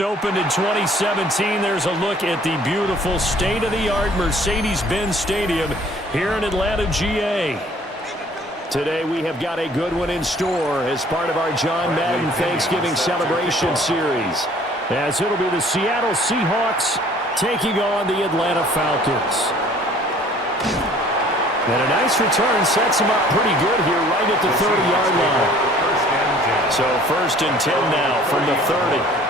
first opened in 2017. There's a look at the beautiful state-of-the-art Mercedes-Benz Stadium here in Atlanta, GA. Today we have got a good one in store as part of our John Madden Thanksgiving Celebration Series, as it'll be the Seattle Seahawks taking on the Atlanta Falcons. And a nice return sets them up pretty good here right at the 30-yard line. So first and 10 now from the 30.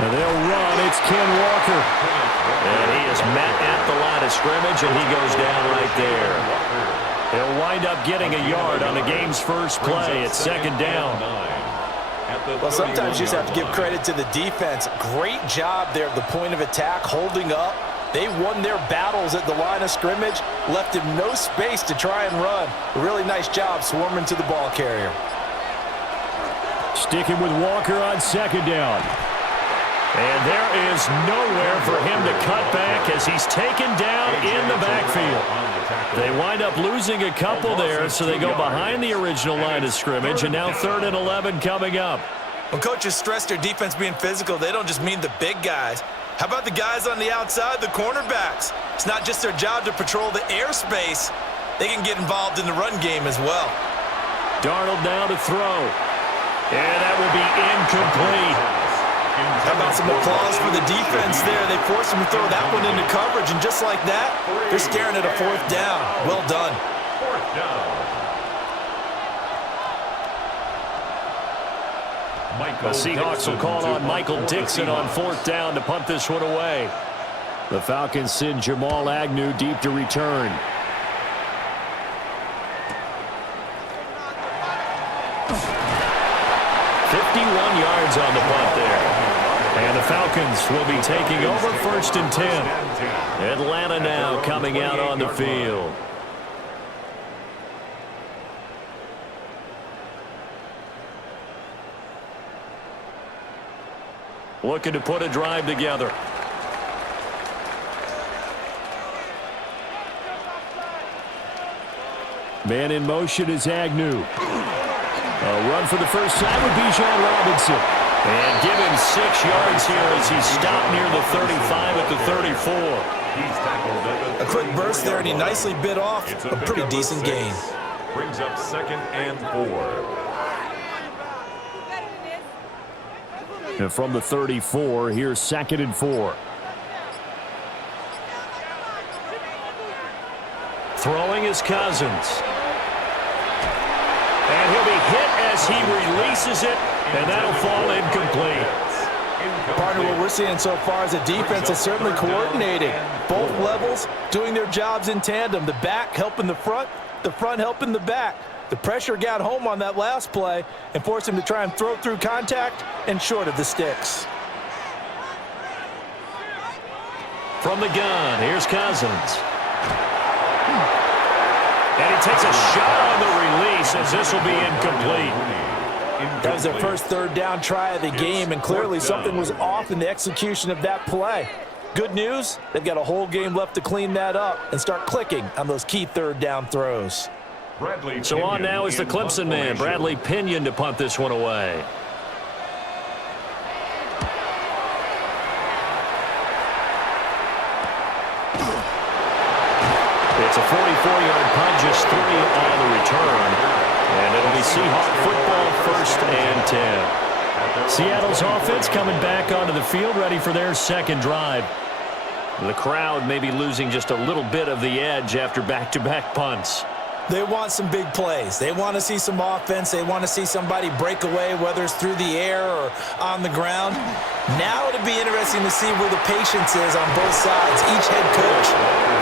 And they'll run. It's Ken Walker. And he is met at the line of scrimmage, and he goes down right there. He'll wind up getting a yard on the game's first play. It's second down. Well, sometimes you just have to give credit to the defense. Great job there at the point of attack, holding up. They won their battles at the line of scrimmage, left him no space to try and run. A really nice job swarming to the ball carrier. Sticking with Walker on second down. And there is nowhere for him to cut back as he's taken down in the backfield. They wind up losing a couple there, so they go behind the original line of scrimmage, and now 3rd and 11 coming up. When coaches stress their defense being physical, they don't just mean the big guys. How about the guys on the outside, the cornerbacks? It's not just their job to patrol the airspace. They can get involved in the run game as well. Darnold now to throw. And that will be incomplete. How about some applause for the defense there? They forced him to throw that one into coverage, and just like that, they're staring at a 4th down. Well done. 4th down. The Seahawks will call on Michael Dixon on 4th down to punt this one away. The Falcons send Jamal Agnew deep to return. Yards on the punt there. And the Falcons will be taking over 1st and 10. Atlanta now coming out on the field. Looking to put a drive together. Man in motion is Agnew. A run for the first time with Bijan Robinson. And give him 6 yards here as he's stopped near the 35 at the 34. A quick burst there, and he nicely bit off a pretty decent gain. Brings up 2nd and 4. And from the 34, here's 2nd and 4. Throwing is Cousins. And he'll be hit as he releases it, and that'll fall incomplete. Partner, what we're seeing so far is a defense that's certainly coordinated. Both levels doing their jobs in tandem. The back helping the front helping the back. The pressure got home on that last play and forced him to try and throw through contact and short of the sticks. From the gun, here's Cousins. And he takes a shot on the release as this will be incomplete. That was their first 3rd down try of the game, and clearly something was off in the execution of that play. Good news, they've got a whole game left to clean that up and start clicking on those key 3rd down throws. So on now is the Clemson man, Bradley Pinion, to punt this one away. It's a 44-yard punt, just 3 on the return. And it'll be Seahawk football, 1st and 10. Seattle's offense coming back onto the field, ready for their 2nd drive. The crowd may be losing just a little bit of the edge after back-to-back punts. They want some big plays. They want to see some offense. They want to see somebody break away, whether it's through the air or on the ground. Now it'll be interesting to see where the patience is on both sides. Each head coach,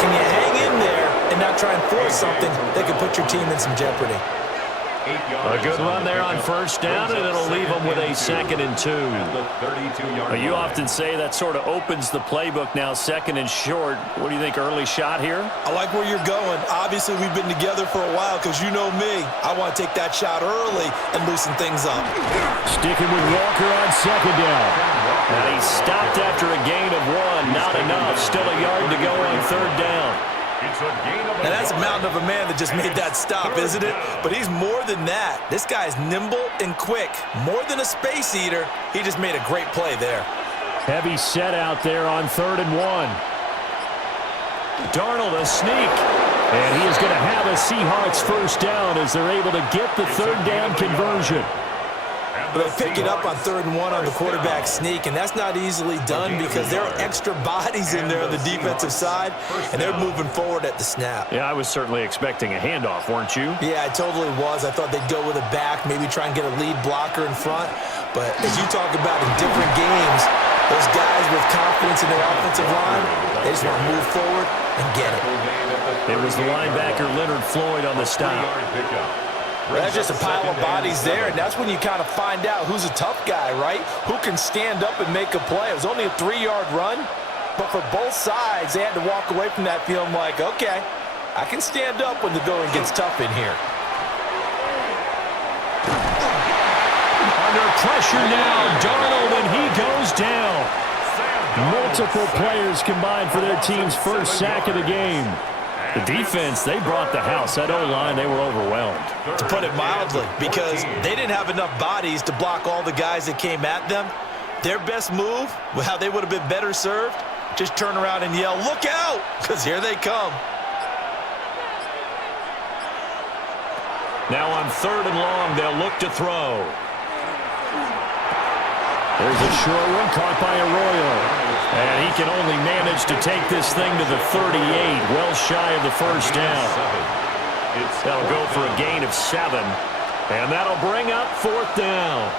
can you hang in there and not try and force something that could put your team in some jeopardy? A good run there on 1st down, and it'll leave them with a 2nd and 2. You often say that sort of opens the playbook now, 2nd and short. What do you think, early shot here? I like where you're going. Obviously, we've been together for a while because you know me. I want to take that shot early and loosen things up. Sticking with Walker on 2nd down. And he stopped after a gain of 1. Not enough. Still a yard to go on 3rd down. It's a gain of And that's a mountain of a man that just made that stop, isn't it? But he's more than that. This guy's nimble and quick. More than a space eater. He just made a great play there. Heavy set out there on 3rd and 1. Darnold a sneak. And he is going to have a Seahawks first down as they're able to get the 3rd down conversion. But they pick it up on 3rd and 1 on the quarterback sneak, and that's not easily done because there are extra bodies in there on the defensive side, and they're moving forward at the snap. Yeah, I was certainly expecting a handoff, weren't you? Yeah, I totally was. I thought they'd go with a back, maybe try and get a lead blocker in front. But as you talk about in different games, those guys with confidence in their offensive line, they just want to move forward and get it. It was the linebacker Leonard Floyd on the stop. That's just a pile of bodies there, and that's when you kind of find out who's a tough guy, right? Who can stand up and make a play. It was only a 3-yard run, but for both sides, they had to walk away from that feeling like, okay, I can stand up when the going gets tough in here. Under pressure now, Darnold, and he goes down. Multiple players combined for their team's first sack of the game. The defense, they brought the house. That O-line, they were overwhelmed. To put it mildly, because they didn't have enough bodies to block all the guys that came at them. Their best move, how they would have been better served, just turn around and yell, look out, because here they come. Now on 3rd and long, they'll look to throw. There's a short one caught by Arroyo. And he can only manage to take this thing to the 38, well shy of the first down. That'll go for a gain of 7. And that'll bring up 4th down.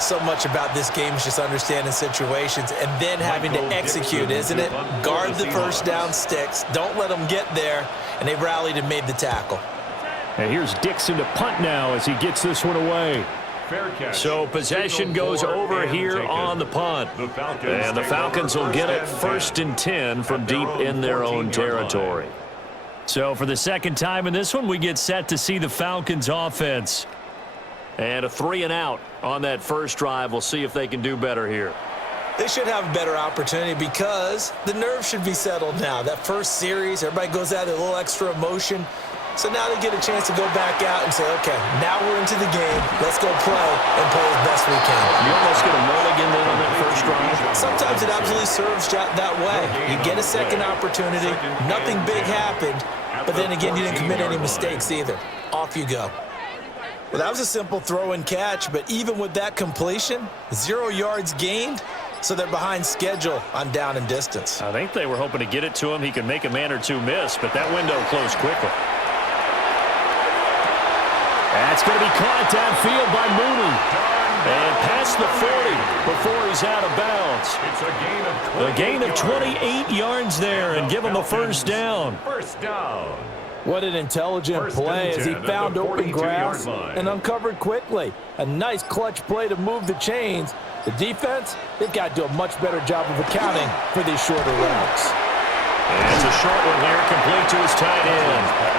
So much about this game is just understanding situations and then having to execute, isn't it? Guard the first down sticks. Don't let them get there. And they rallied and made the tackle. And here's Dixon to punt now as he gets this one away. So possession goes over here on the punt. And the Falcons will get it 1st and 10 from deep in their own territory. So for the second time in this one, we get set to see the Falcons offense. And a 3-and-out on that first drive. We'll see if they can do better here. They should have a better opportunity because the nerves should be settled now. That first series, everybody goes out with a little extra emotion. So now they get a chance to go back out and say, okay, now we're into the game. Let's go play and play as best we can. You almost get a mulligan then on that first drive. Sometimes it absolutely serves that way. You get a second opportunity. Nothing big happened. But then again, you didn't commit any mistakes either. Off you go. Well, that was a simple throw and catch. But even with that completion, 0 yards gained. So they're behind schedule on down and distance. I think they were hoping to get it to him. He could make a man or two miss, but that window closed quickly. That's going to be caught downfield by Mooney. And past the 40 before he's out of bounds. It's A gain of 28 yards there and give him a first down. First down. What an intelligent play as he found open grass and uncovered quickly. A nice clutch play to move the chains. The defense, they've got to do a much better job of accounting for these shorter routes. And it's a short one here, complete to his tight end.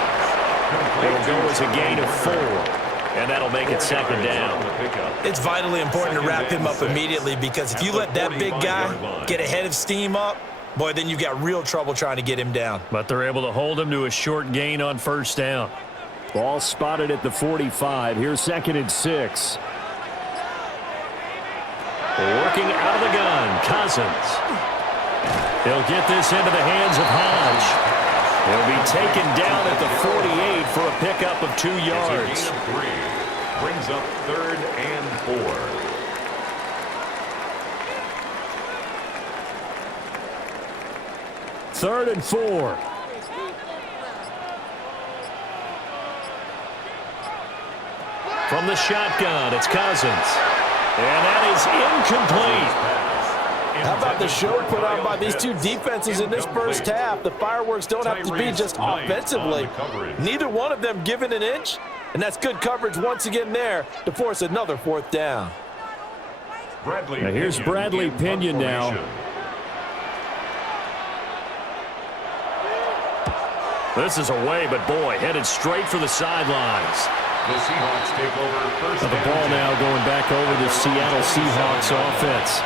It'll go as a gain of 4, and that'll make it 2nd down. It's vitally important to wrap him up immediately because if you let that big guy get a head of steam up, boy, then you've got real trouble trying to get him down. But they're able to hold him to a short gain on first down. Ball spotted at the 45. Here's 2nd and 6. Working out of the gun, Cousins. He'll get this into the hands of Hodge. He'll be taken down at the 48 for a pickup of 2 yards. It's a gain of 3. Brings up 3rd and 4. Third and 4. From the shotgun, it's Cousins. And that is incomplete. How about the show put on by these two defenses in this first half? The fireworks don't have to be just offensively. Neither one of them given an inch, and that's good coverage once again there to force another 4th down. Now here's Bradley Pinion now. This is away, but boy, headed straight for the sidelines. The Seahawks take over first. The ball now going back over the Seattle Seahawks offense.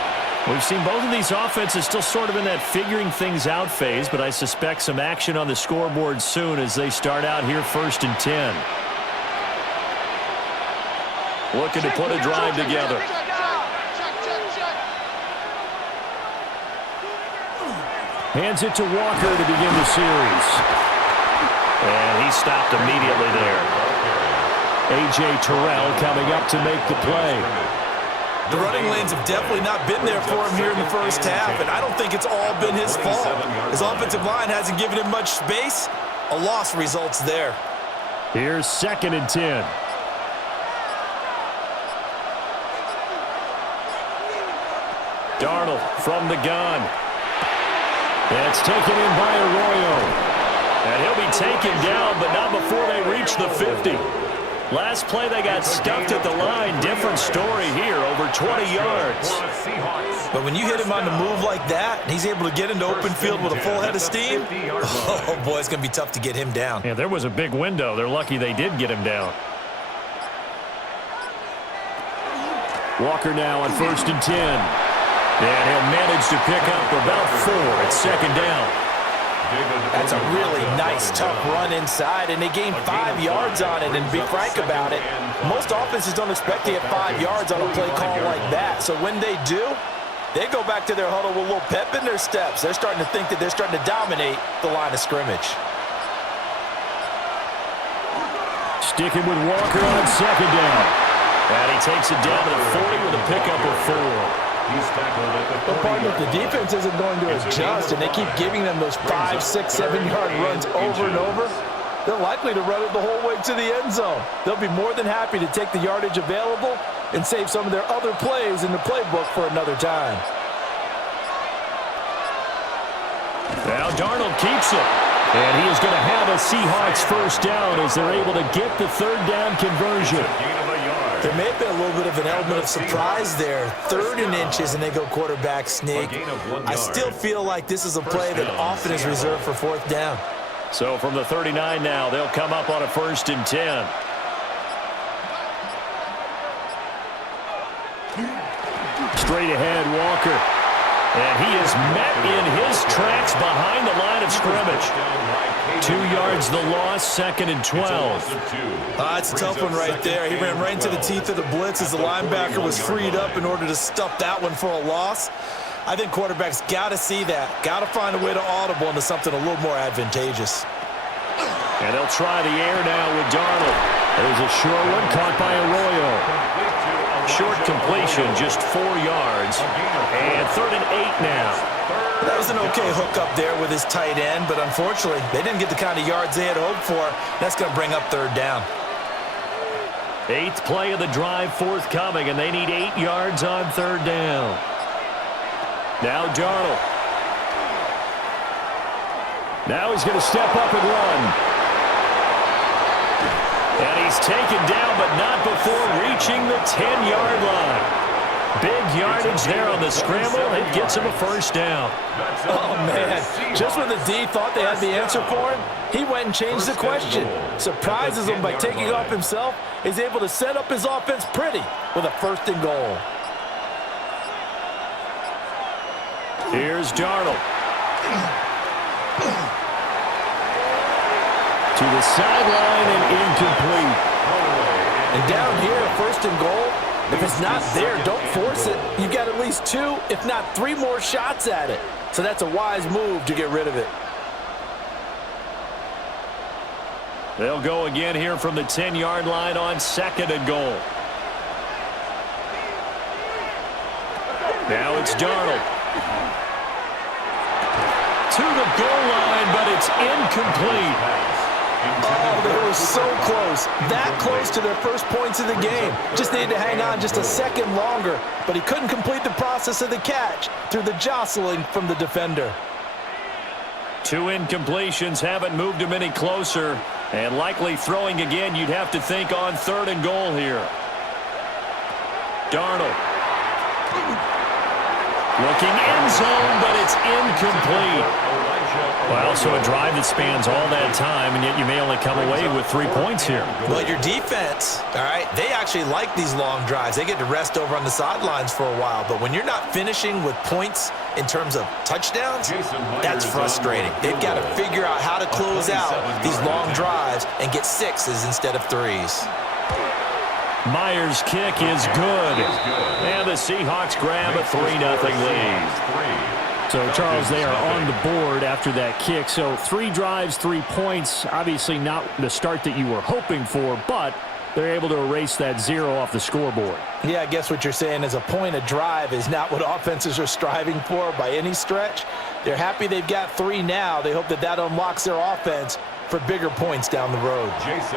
We've seen both of these offenses still sort of in that figuring things out phase, but I suspect some action on the scoreboard soon as they start out here 1st and 10. Looking to put a drive together. Hands it to Walker to begin the series. And he stopped immediately there. A.J. Terrell coming up to make the play. The running lanes have definitely not been there for him here in the first half, and I don't think it's all been his fault. His offensive line hasn't given him much space. A loss results there. Here's 2nd and 10. Darnold from the gun. That's taken in by Arroyo. And he'll be taken down, but not before they reach the 50. Last play, they got stuffed at the line. Different story here, over 20 yards. But when you hit him on the move like that, and he's able to get into open field with a full head of steam, oh, boy, it's going to be tough to get him down. Yeah, there was a big window. They're lucky they did get him down. Walker now on 1st and 10. And he'll manage to pick up about 4 at 2nd down. That's a really nice, tough run inside, and they gained 5 yards on it. And to be frank about it, most offenses don't expect to get 5 yards on a play call like that. So when they do, they go back to their huddle with a little pep in their steps. They're starting to think that they're starting to dominate the line of scrimmage. Sticking with Walker on 2nd down. And he takes it down to the 40 with a pickup of 4. Well, partner, if the defense isn't going to adjust and they keep giving them those 5, 6, 7-yard runs over and over, they're likely to run it the whole way to the end zone. They'll be more than happy to take the yardage available and save some of their other plays in the playbook for another time. Now Darnold keeps it. And he is going to have a Seahawks 1st down as they're able to get the 3rd down conversion. There may have been a little bit of an element of surprise there. 3rd and inches, and they go quarterback sneak. I still feel like this is a play that often is reserved for 4th down. So from the 39 now, they'll come up on a 1st and 10. Straight ahead, Walker. And he is met in his tracks behind the line of scrimmage. 2 yards the loss, 2nd and 12. It's a tough one right there. He ran right into the teeth of the blitz as the linebacker was freed up in order to stuff that one for a loss. I think quarterbacks got to see that. Got to find a way to audible into something a little more advantageous. And they'll try the air now with Darnold. There's a short one caught by Arroyo. Short completion, just 4 yards. And 3rd and 8 now. That was an okay hookup there with his tight end, but unfortunately, they didn't get the kind of yards they had hoped for. That's going to bring up 3rd down. 8th play of the drive forthcoming, and they need 8 yards on 3rd down. Now Darnold. Now he's going to step up and run. And he's taken down, but not before reaching the 10-yard line. Big yardage there on the scramble. It gets him a 1st down. Oh, man. Just when the D thought they had the answer for him, he went and changed the question. Surprises him by taking off himself. He's able to set up his offense pretty with a 1st and goal. Here's Darnold. To the sideline and incomplete. And down here, 1st and goal. If it's not there, don't force it. You've got at least 2, if not 3 more shots at it. So that's a wise move to get rid of it. They'll go again here from the 10-yard line on 2nd and goal. Now it's Darnold. To the goal line, but it's incomplete. Oh, they were so close. That close to their first points of the game. Just needed to hang on just a second longer, but he couldn't complete the process of the catch through the jostling from the defender. 2 incompletions haven't moved him any closer, and likely throwing again, you'd have to think on 3rd and goal here. Darnold. Looking end zone, but it's incomplete. Well, so a drive that spans all that time, and yet you may only come away with 3 points here. Well, your defense, all right, they actually like these long drives. They get to rest over on the sidelines for a while. But when you're not finishing with points in terms of touchdowns, that's frustrating. They've got to figure out how to close out these long drives and get 6s instead of 3s. Myers' kick is good. And the Seahawks grab a 3-0 lead. So, Charles, they are on the board after that kick. So 3 drives, 3 points. Obviously not the start that you were hoping for, but they're able to erase that 0 off the scoreboard. Yeah, I guess what you're saying is a point a drive is not what offenses are striving for by any stretch. They're happy they've got 3 now. They hope that that unlocks their offense for bigger points down the road.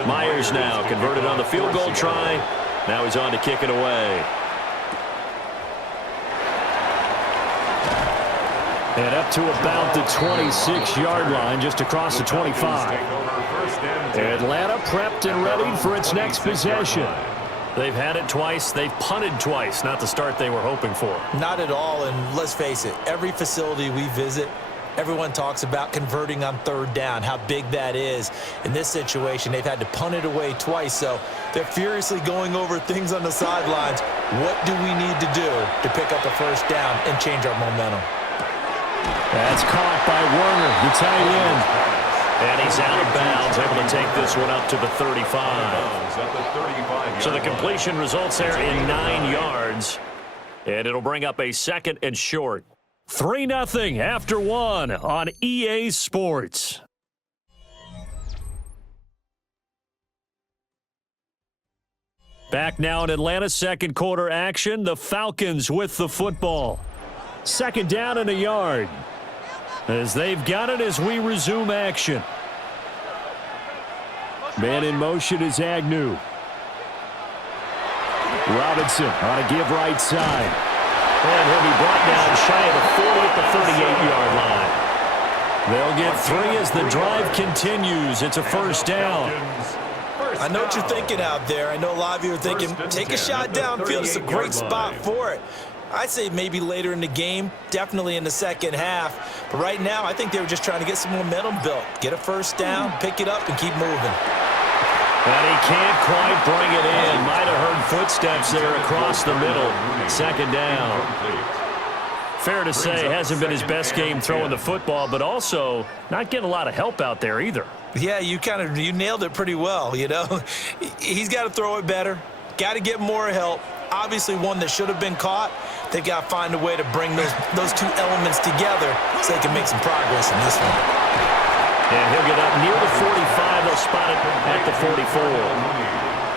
Myers now converted on the field goal try. Now he's on to kick it away. And up to about the 26-yard line, just across the 25. Atlanta prepped and ready for its next possession. They've had it twice. They've punted twice. Not the start they were hoping for. Not at all, and let's face it, every facility we visit, everyone talks about converting on 3rd down, how big that is. In this situation, they've had to punt it away twice, so they're furiously going over things on the sidelines. What do we need to do to pick up a 1st down and change our momentum? That's caught by Werner, the tight end. And he's out of bounds, able to take this one up to the 35. So the completion results there in 9 yards. And it'll bring up a 2nd and short. 3-0 after 1 on EA Sports. Back now in Atlanta, 2nd quarter action. The Falcons with the football. 2nd down and a yard. As they've got it as we resume action. Man in motion is Agnew. Robinson on a give right side. And he'll be brought down shy of the 40 at the 38-yard line. They'll get 3 as the drive continues. It's a 1st down. I know what you're thinking out there. I know a lot of you are thinking, take a shot downfield. It's a great spot for it. I'd say maybe later in the game, definitely in the 2nd half. But right now, I think they were just trying to get some momentum built. Get a 1st down, pick it up, and keep moving. And he can't quite bring it in. Might have heard footsteps there across the middle. 2nd down. Fair to say, hasn't been his best game throwing the football, but also not getting a lot of help out there either. Yeah, you nailed it pretty well, you know. He's got to throw it better. Got to get more help. Obviously one that should have been caught. They've got to find a way to bring those 2 elements together so they can make some progress in this one. And he'll get up near the 45. They'll spot it at the 44.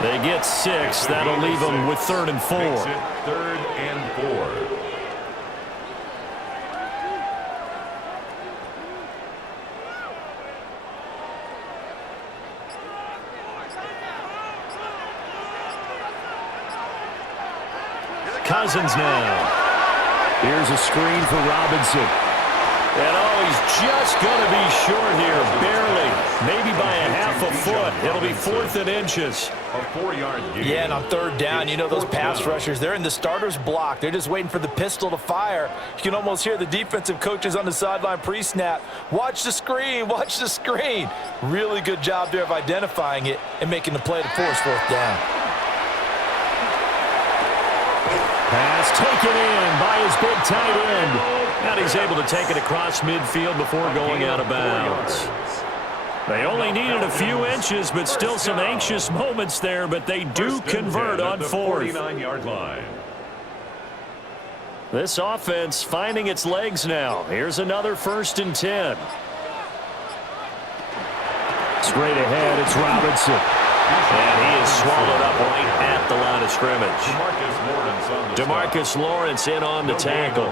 They get 6. That'll leave them with 3rd and 4. 3rd and 4. Cousins now. Here's a screen for Robinson. And he's just going to be short here, barely. Maybe by a half a foot. It'll be 4th and inches. A 4-yard gain. Yeah, and on 3rd down, you know those pass rushers, they're in the starter's block. They're just waiting for the pistol to fire. You can almost hear the defensive coaches on the sideline pre-snap. Watch the screen, watch the screen. Really good job there of identifying it and making the play to force 4th down. Pass taken in by his big tight end. And he's able to take it across midfield before going out of bounds. They only needed a few inches, but still some anxious moments there, but they do convert on 4th. 49-yard line. This offense finding its legs now. Here's another 1st and 10. Straight ahead, it's Robinson. And he is swallowed up right at the line of scrimmage. DeMarcus Lawrence in on the tackle.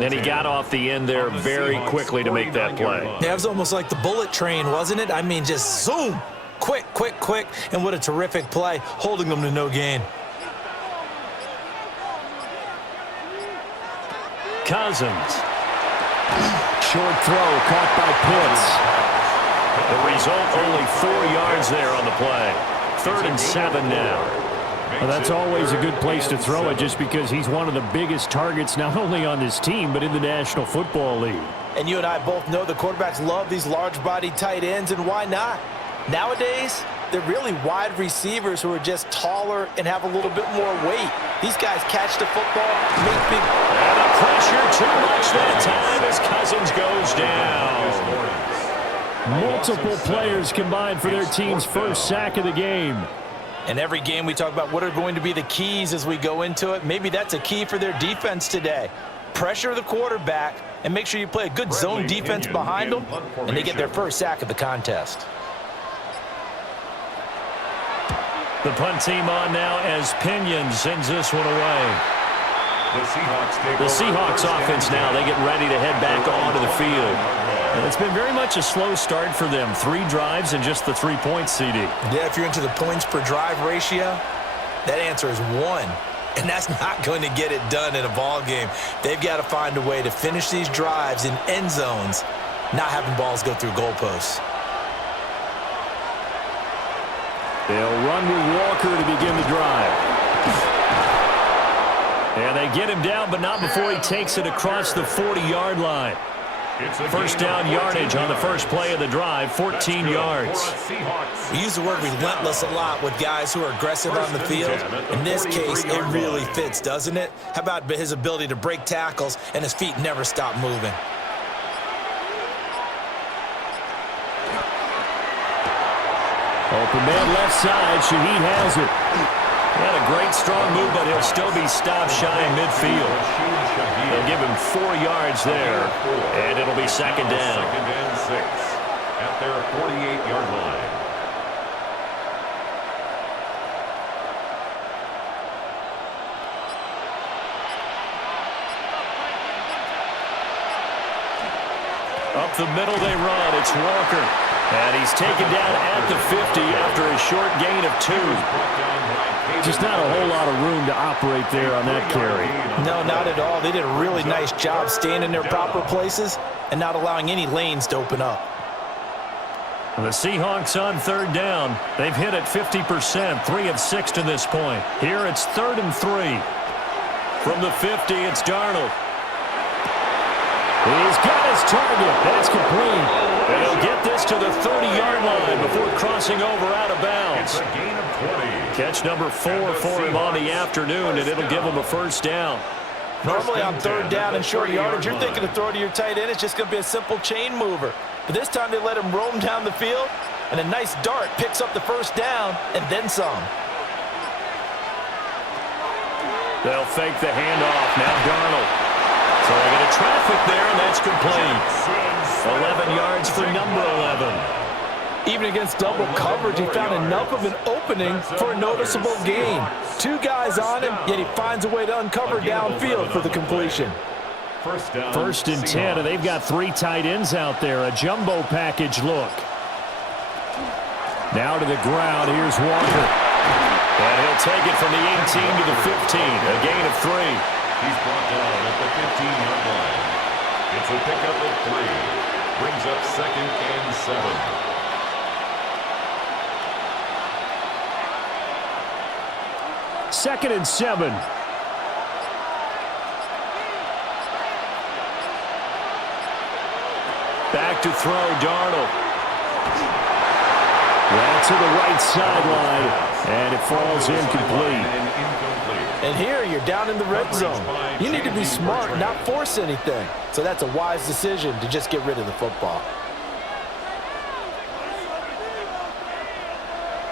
And he got off the end there very quickly to make that play. Yeah, it was almost like the bullet train, wasn't it? I mean, just zoom. Quick, quick, quick. And what a terrific play, holding them to no gain. Cousins. Short throw caught by Pitts. The result, only 4 yards there on the play. 3rd and 7 now. Well, that's always a good place to throw it just because he's one of the biggest targets not only on this team but in the National Football League. And you and I both know the quarterbacks love these large-body tight ends, and why not? Nowadays, they're really wide receivers who are just taller and have a little bit more weight. These guys catch the football, make big... And the pressure too much that time as Cousins goes down. Multiple players combined for their team's first sack of the game. In every game we talk about what are going to be the keys as we go into it. Maybe that's a key for their defense today. Pressure the quarterback and make sure you play a good zone defense behind them, and they get their first sack of the contest. The punt team on now as Pinion sends this one away. The Seahawks offense now, they get ready to head back onto the field. And it's been very much a slow start for them. 3 drives and just the 3 points, CD. Yeah, if you're into the points per drive ratio, that answer is 1. And that's not going to get it done in a ball game. They've got to find a way to finish these drives in end zones, not having balls go through goalposts. They'll run with Walker to begin the drive. And they get him down, but not before he takes it across the 40-yard line. First down yardage on the first play of the drive, 14 yards. We use the word relentless a lot with guys who are aggressive on the field. In this case, it really fits, doesn't it? How about his ability to break tackles and his feet never stop moving? Open man left side, Shaheed has it. He had a great strong move, but he'll still be stopped shy in midfield. They'll give him 4 yards there, and it'll be second down. Second and 6 at their 48-yard line. Up the middle they run. It's Walker. And he's taken down at the 50 after a short gain of 2. Just not a whole lot of room to operate there on that carry. No, not at all. They did a really nice job staying in their proper places and not allowing any lanes to open up. The Seahawks on third down. They've hit it 50%, 3 of 6 to this point. Here it's 3rd and 3. From the 50, it's Darnold. He's got his target. That's complete. And he'll get this to the 30-yard line before crossing over out of bounds. Catch number 4 for him on the afternoon, and it'll give him a first down. Normally on third down and short yardage, you're thinking to throw to your tight end. It's just going to be a simple chain mover. But this time they let him roam down the field, and a nice dart picks up the first down and then some. They'll fake the handoff. Now Darnold. So they get a traffic there, and that's complete. 11 yards for number 11. Even against double coverage, he found enough of an opening for a noticeable gain. 2 guys on him, yet he finds a way to uncover downfield for the completion. First and 10, and they've got 3 tight ends out there. A jumbo package look. Now to the ground. Here's Walker. And he'll take it from the 18 to the 15. A gain of 3. He's brought down at the 15-yard line. It's a pickup of 3. Brings up 2nd and 7. 2nd and 7. Back to throw, Darnold. Right to the right sideline, and it falls incomplete. And here you're down in the red zone. You need to be smart and not force anything. So that's a wise decision to just get rid of the football.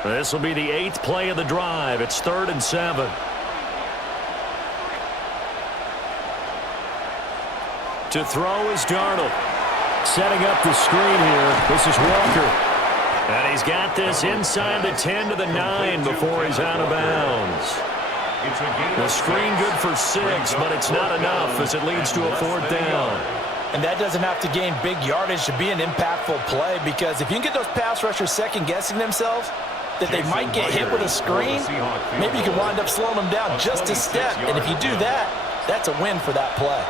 This will be the 8th play of the drive. It's 3rd and 7. To throw is Darnold. Setting up the screen here. This is Walker. And he's got this inside the 10 to the 9 before he's out of bounds. The screen good for 6, but it's not enough as it leads to a 4th down. And that doesn't have to gain big yardage to be an impactful play, because if you can get those pass rushers second-guessing themselves, that they might get hit with a screen, maybe you can wind up slowing them down just a step. And if you do that, that's a win for that play.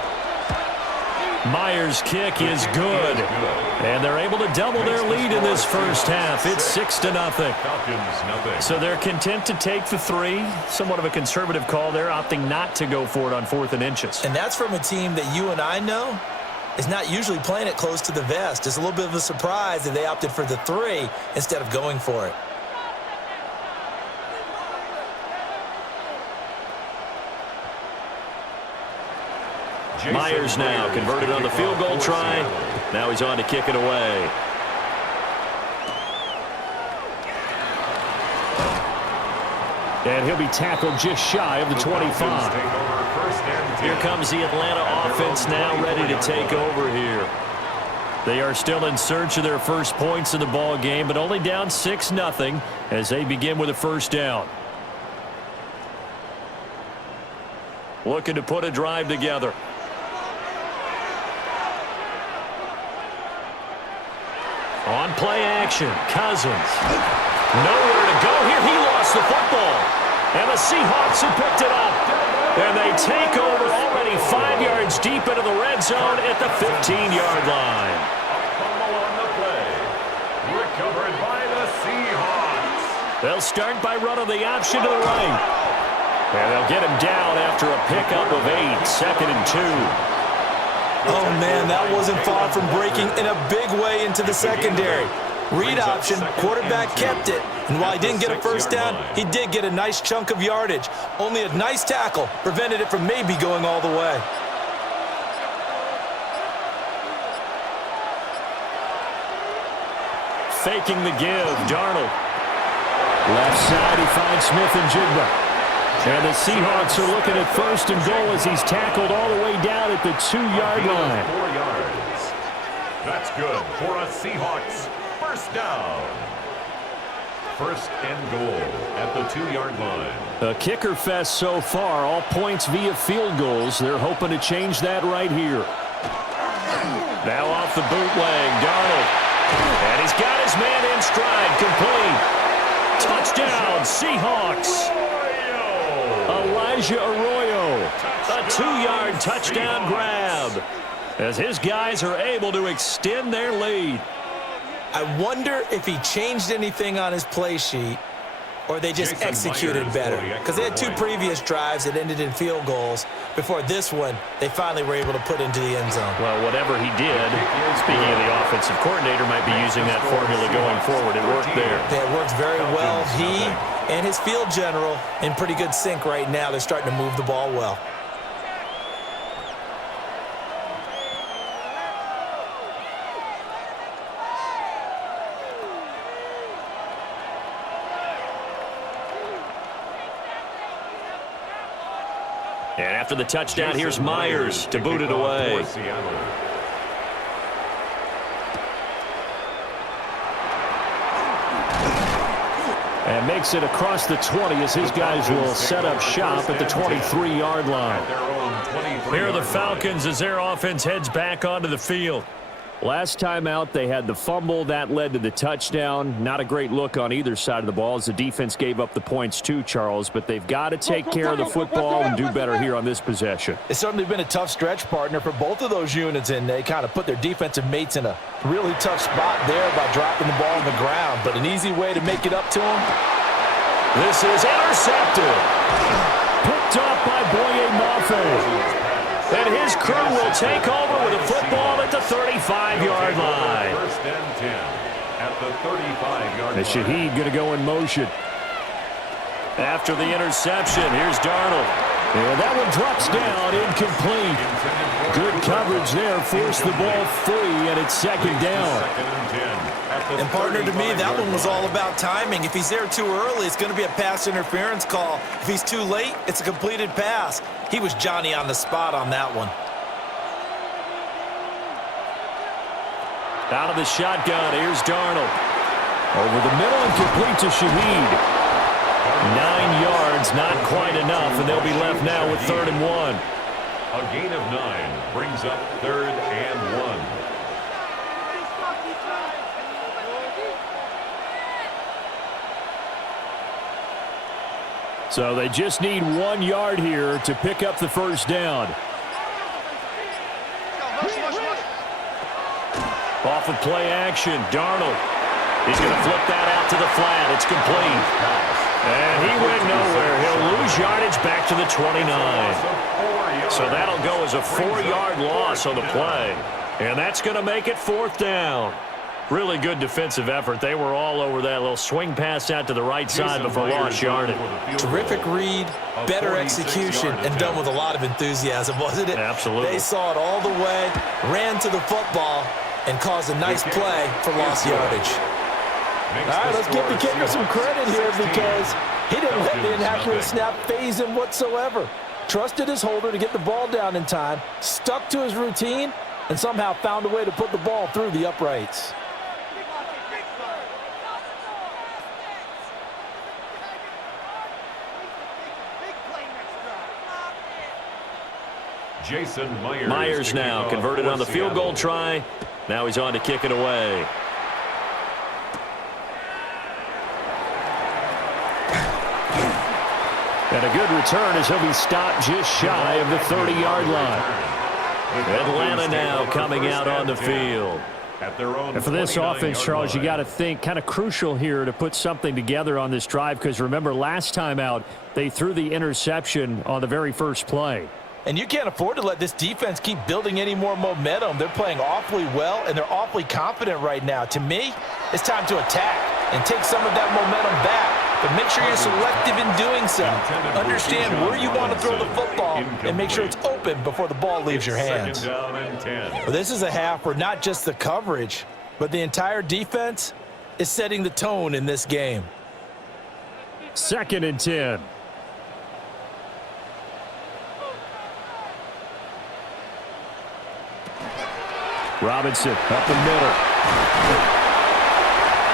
Myers' kick is good. And they're able to double their lead in this first half. It's 6-0. So they're content to take the 3. Somewhat of a conservative call there, opting not to go for it on 4th and inches. And that's from a team that you and I know is not usually playing it close to the vest. It's a little bit of a surprise that they opted for the 3 instead of going for it. Myers now converted on the field goal try. Now he's on to kick it away. And he'll be tackled just shy of the 25. Here comes the Atlanta offense now ready to take over here. They are still in search of their first points in the ball game, but only down 6-0 as they begin with a first down. Looking to put a drive together. On play action, Cousins. Nowhere to go here. He lost the football. And the Seahawks have picked it up. And they take over already 5 yards deep into the red zone at the 15-yard line. Fumble on the play. Recovered by the Seahawks. They'll start by running the option to the right. And they'll get him down after a pickup of 8, 2nd and 2. Oh, man, that wasn't far from breaking in a big way into the secondary. Read option, quarterback kept it. And while he didn't get a first down, he did get a nice chunk of yardage. Only a nice tackle prevented it from maybe going all the way. Faking the give, Darnold. Left side, he finds Smith and Jigba. And the Seahawks are looking at 1st and goal as he's tackled all the way down at the 2-yard line. 4 yards. That's good for a Seahawks first down. 1st and goal at the 2-yard line. A kicker fest so far, all points via field goals. They're hoping to change that right here. Now off the bootleg, Darnold. And he's got his man in stride, complete. Touchdown, Seahawks. Elijah Arroyo, a 2-yard touchdown grab as his guys are able to extend their lead. I wonder if he changed anything on his play sheet or they just executed better. Because they had 2 previous drives that ended in field goals. Before this one, they finally were able to put into the end zone. Well, whatever he did, speaking of the offensive coordinator, might be using that formula going forward. It worked there. It works very well. He and his field general in pretty good sync right now. They're starting to move the ball well. And after the touchdown, here's Myers to boot it away. And makes it across the 20 as his guys will set up shop at the 23-yard line. Here are the Falcons as their offense heads back onto the field. Last time out, they had the fumble. That led to the touchdown. Not a great look on either side of the ball as the defense gave up the points too, Charles. But they've got to take care of the football and do better here on this possession. It's certainly been a tough stretch, partner, for both of those units, and they kind of put their defensive mates in a really tough spot there by dropping the ball on the ground. But an easy way to make it up to them. This is intercepted. Picked off by Boye Mafe. And his crew will take over with a football at the 35-yard line. First and 10 at the 35-yard line. And Shaheed going to go in motion. After the interception, here's Darnold. And that one drops down, incomplete. Good coverage there, forced the ball free, and it's 2nd down. And partner, to me, that one was all about timing. If he's there too early, it's going to be a pass interference call. If he's too late, it's a completed pass. He was Johnny on the spot on that one. Out of the shotgun, here's Darnold. Over the middle and complete to Shaheed. 9 yards, not quite enough, and they'll be left now with 3rd and 1. A gain of 9 brings up 3rd and 1. So they just need 1 yard here to pick up the first down. Off of play action, Darnold. He's going to flip that out to the flat. It's complete. And he went nowhere. He'll lose yardage back to the 29. So that'll go as a 4-yard loss on the play. And that's going to make it 4th down. Really good defensive effort. They were all over that little swing pass out to the right side before lost yardage. Terrific read, better execution, and done with a lot of enthusiasm, wasn't it? Absolutely. They saw it all the way, ran to the football, and caused a nice play for lost yardage. All right, let's give the kicker some credit here because he didn't let the inaccurate snap faze him whatsoever. Trusted his holder to get the ball down in time, stuck to his routine, and somehow found a way to put the ball through the uprights. Jason Myers now converted on the field goal try. Now he's on to kick it away. And a good return as he'll be stopped just shy of the 30-yard line. Atlanta now coming out on the field. And for this offense, Charles, you got to think kind of crucial here to put something together on this drive because remember last time out they threw the interception on the very first play. And you can't afford to let this defense keep building any more momentum. They're playing awfully well, and they're awfully confident right now. To me, it's time to attack and take some of that momentum back. But make sure you're selective in doing so. Understand where you want to throw the football and make sure it's open before the ball leaves your hands. Well, this is a half where not just the coverage, but the entire defense is setting the tone in this game. 2nd and 10. Robinson up the middle.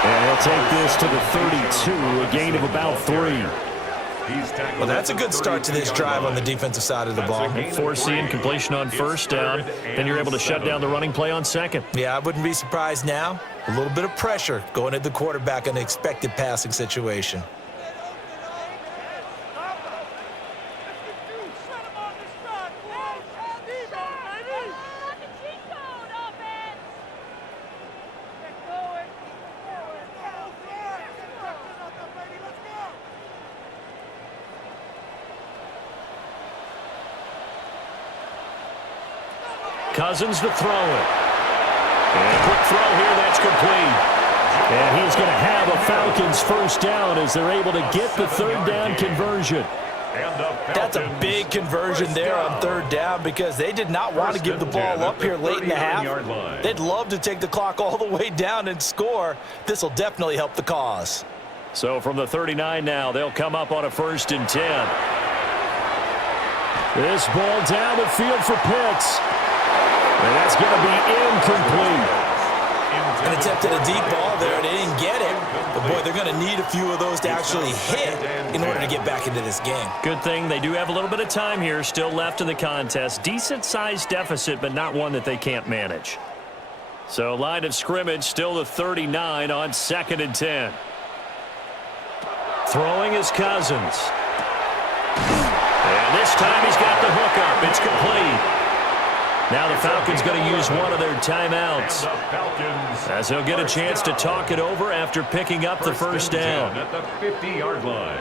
And he'll take this to the 32, a gain of about 3. Well, that's a good start to this drive on the defensive side of the ball. Forcing completion on 1st down. Then you're able to shut down the running play on 2nd. Yeah, I wouldn't be surprised now. A little bit of pressure going at the quarterback in an expected passing situation. Cousins to throw it. And a quick throw here, that's complete. And he's going to have a Falcons 1st down as they're able to get the 3rd down conversion. That's a big conversion there on 3rd down because they did not want to give the ball up here late in the half. They'd love to take the clock all the way down and score. This will definitely help the cause. So from the 39 now, they'll come up on a 1st and 10. This ball down the field for Pitts. And that's going to be incomplete. And attempted a deep ball there. They didn't get it. But, boy, they're going to need a few of those to actually hit in order to get back into this game. Good thing they do have a little bit of time here still left in the contest. Decent-sized deficit, but not one that they can't manage. So line of scrimmage still the 39 on 2nd and 10. Throwing is Cousins. And this time he's got the hookup. It's complete. Now the Falcons going to use one of their timeouts as they'll get a chance to talk it over after picking up the 1st down. At the 50-yard line.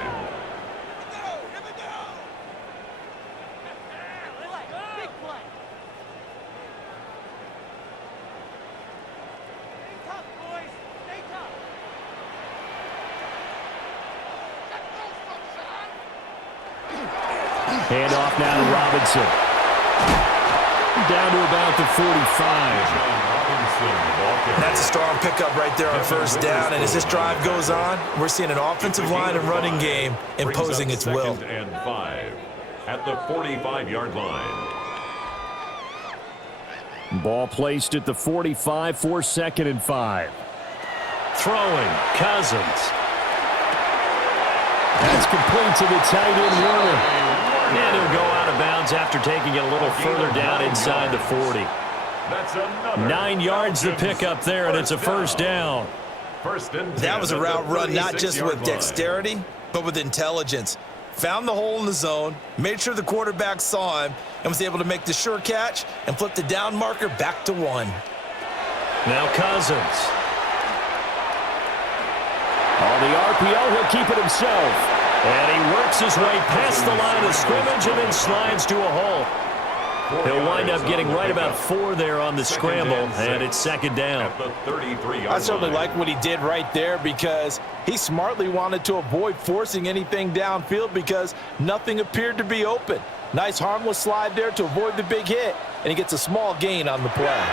Hand off now to Robinson. Down to about the 45. That's a strong pickup right there on 1st down. And as this drive goes on, we're seeing an offensive line and running game imposing its will. 2nd and 5 at the 45-yard line. Ball placed at the 45 for 2nd and 5. Throwing, Cousins. That's complete to the tight end, Warner. And he'll go out of bounds after taking it a little further down inside the 40. 9 yards to pick up there, and it's a 1st down. That was a route run not just with dexterity, but with intelligence. Found the hole in the zone, made sure the quarterback saw him, and was able to make the sure catch and flip the down marker back to 1. Now Cousins. On the RPO, he'll keep it himself. And he works his way past the line of scrimmage and then slides to a halt. He'll wind up getting right about 4 there on the scramble, and it's second down. I certainly like what he did right there because he smartly wanted to avoid forcing anything downfield because nothing appeared to be open. Nice harmless slide there to avoid the big hit, and he gets a small gain on the play.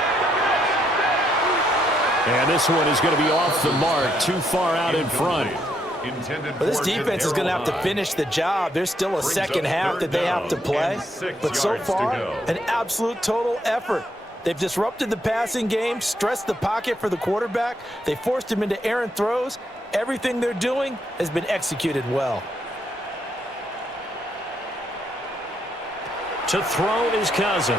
And this one is going to be off the mark, too far out in front. But this defense is going to have to finish the job. There's still a second half that they have to play. But so far, an absolute total effort. They've disrupted the passing game, stressed the pocket for the quarterback. They forced him into errant throws. Everything they're doing has been executed well. To throw is Cousins.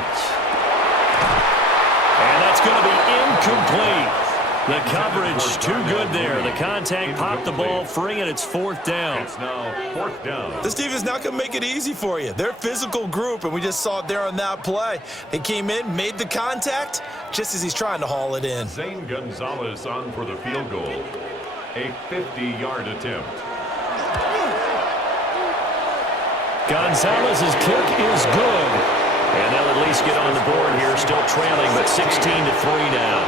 And that's going to be incomplete. The coverage too good there. The contact popped the ball free, and it's fourth down. It's now fourth down. This defense is not going to make it easy for you. They're a physical group, and we just saw it there on that play. They came in, made the contact, just as he's trying to haul it in. Zane Gonzalez on for the field goal. A 50-yard attempt. Gonzalez's kick is good. And they'll at least get on the board here, still trailing, but 16-3 now.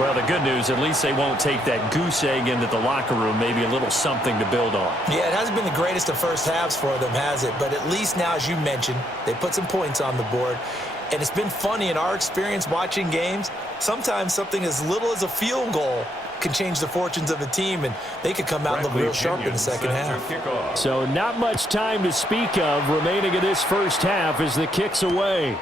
Well, the good news, at least they won't take that goose egg into the locker room, maybe a little something to build on. Yeah, it hasn't been the greatest of first halves for them, has it? But at least now, as you mentioned, they put some points on the board. And it's been funny in our experience watching games. Sometimes something as little as a field goal can change the fortunes of a team, and they could come out and look real sharp in the second half. So not much time to speak of remaining in this first half as the kick's away.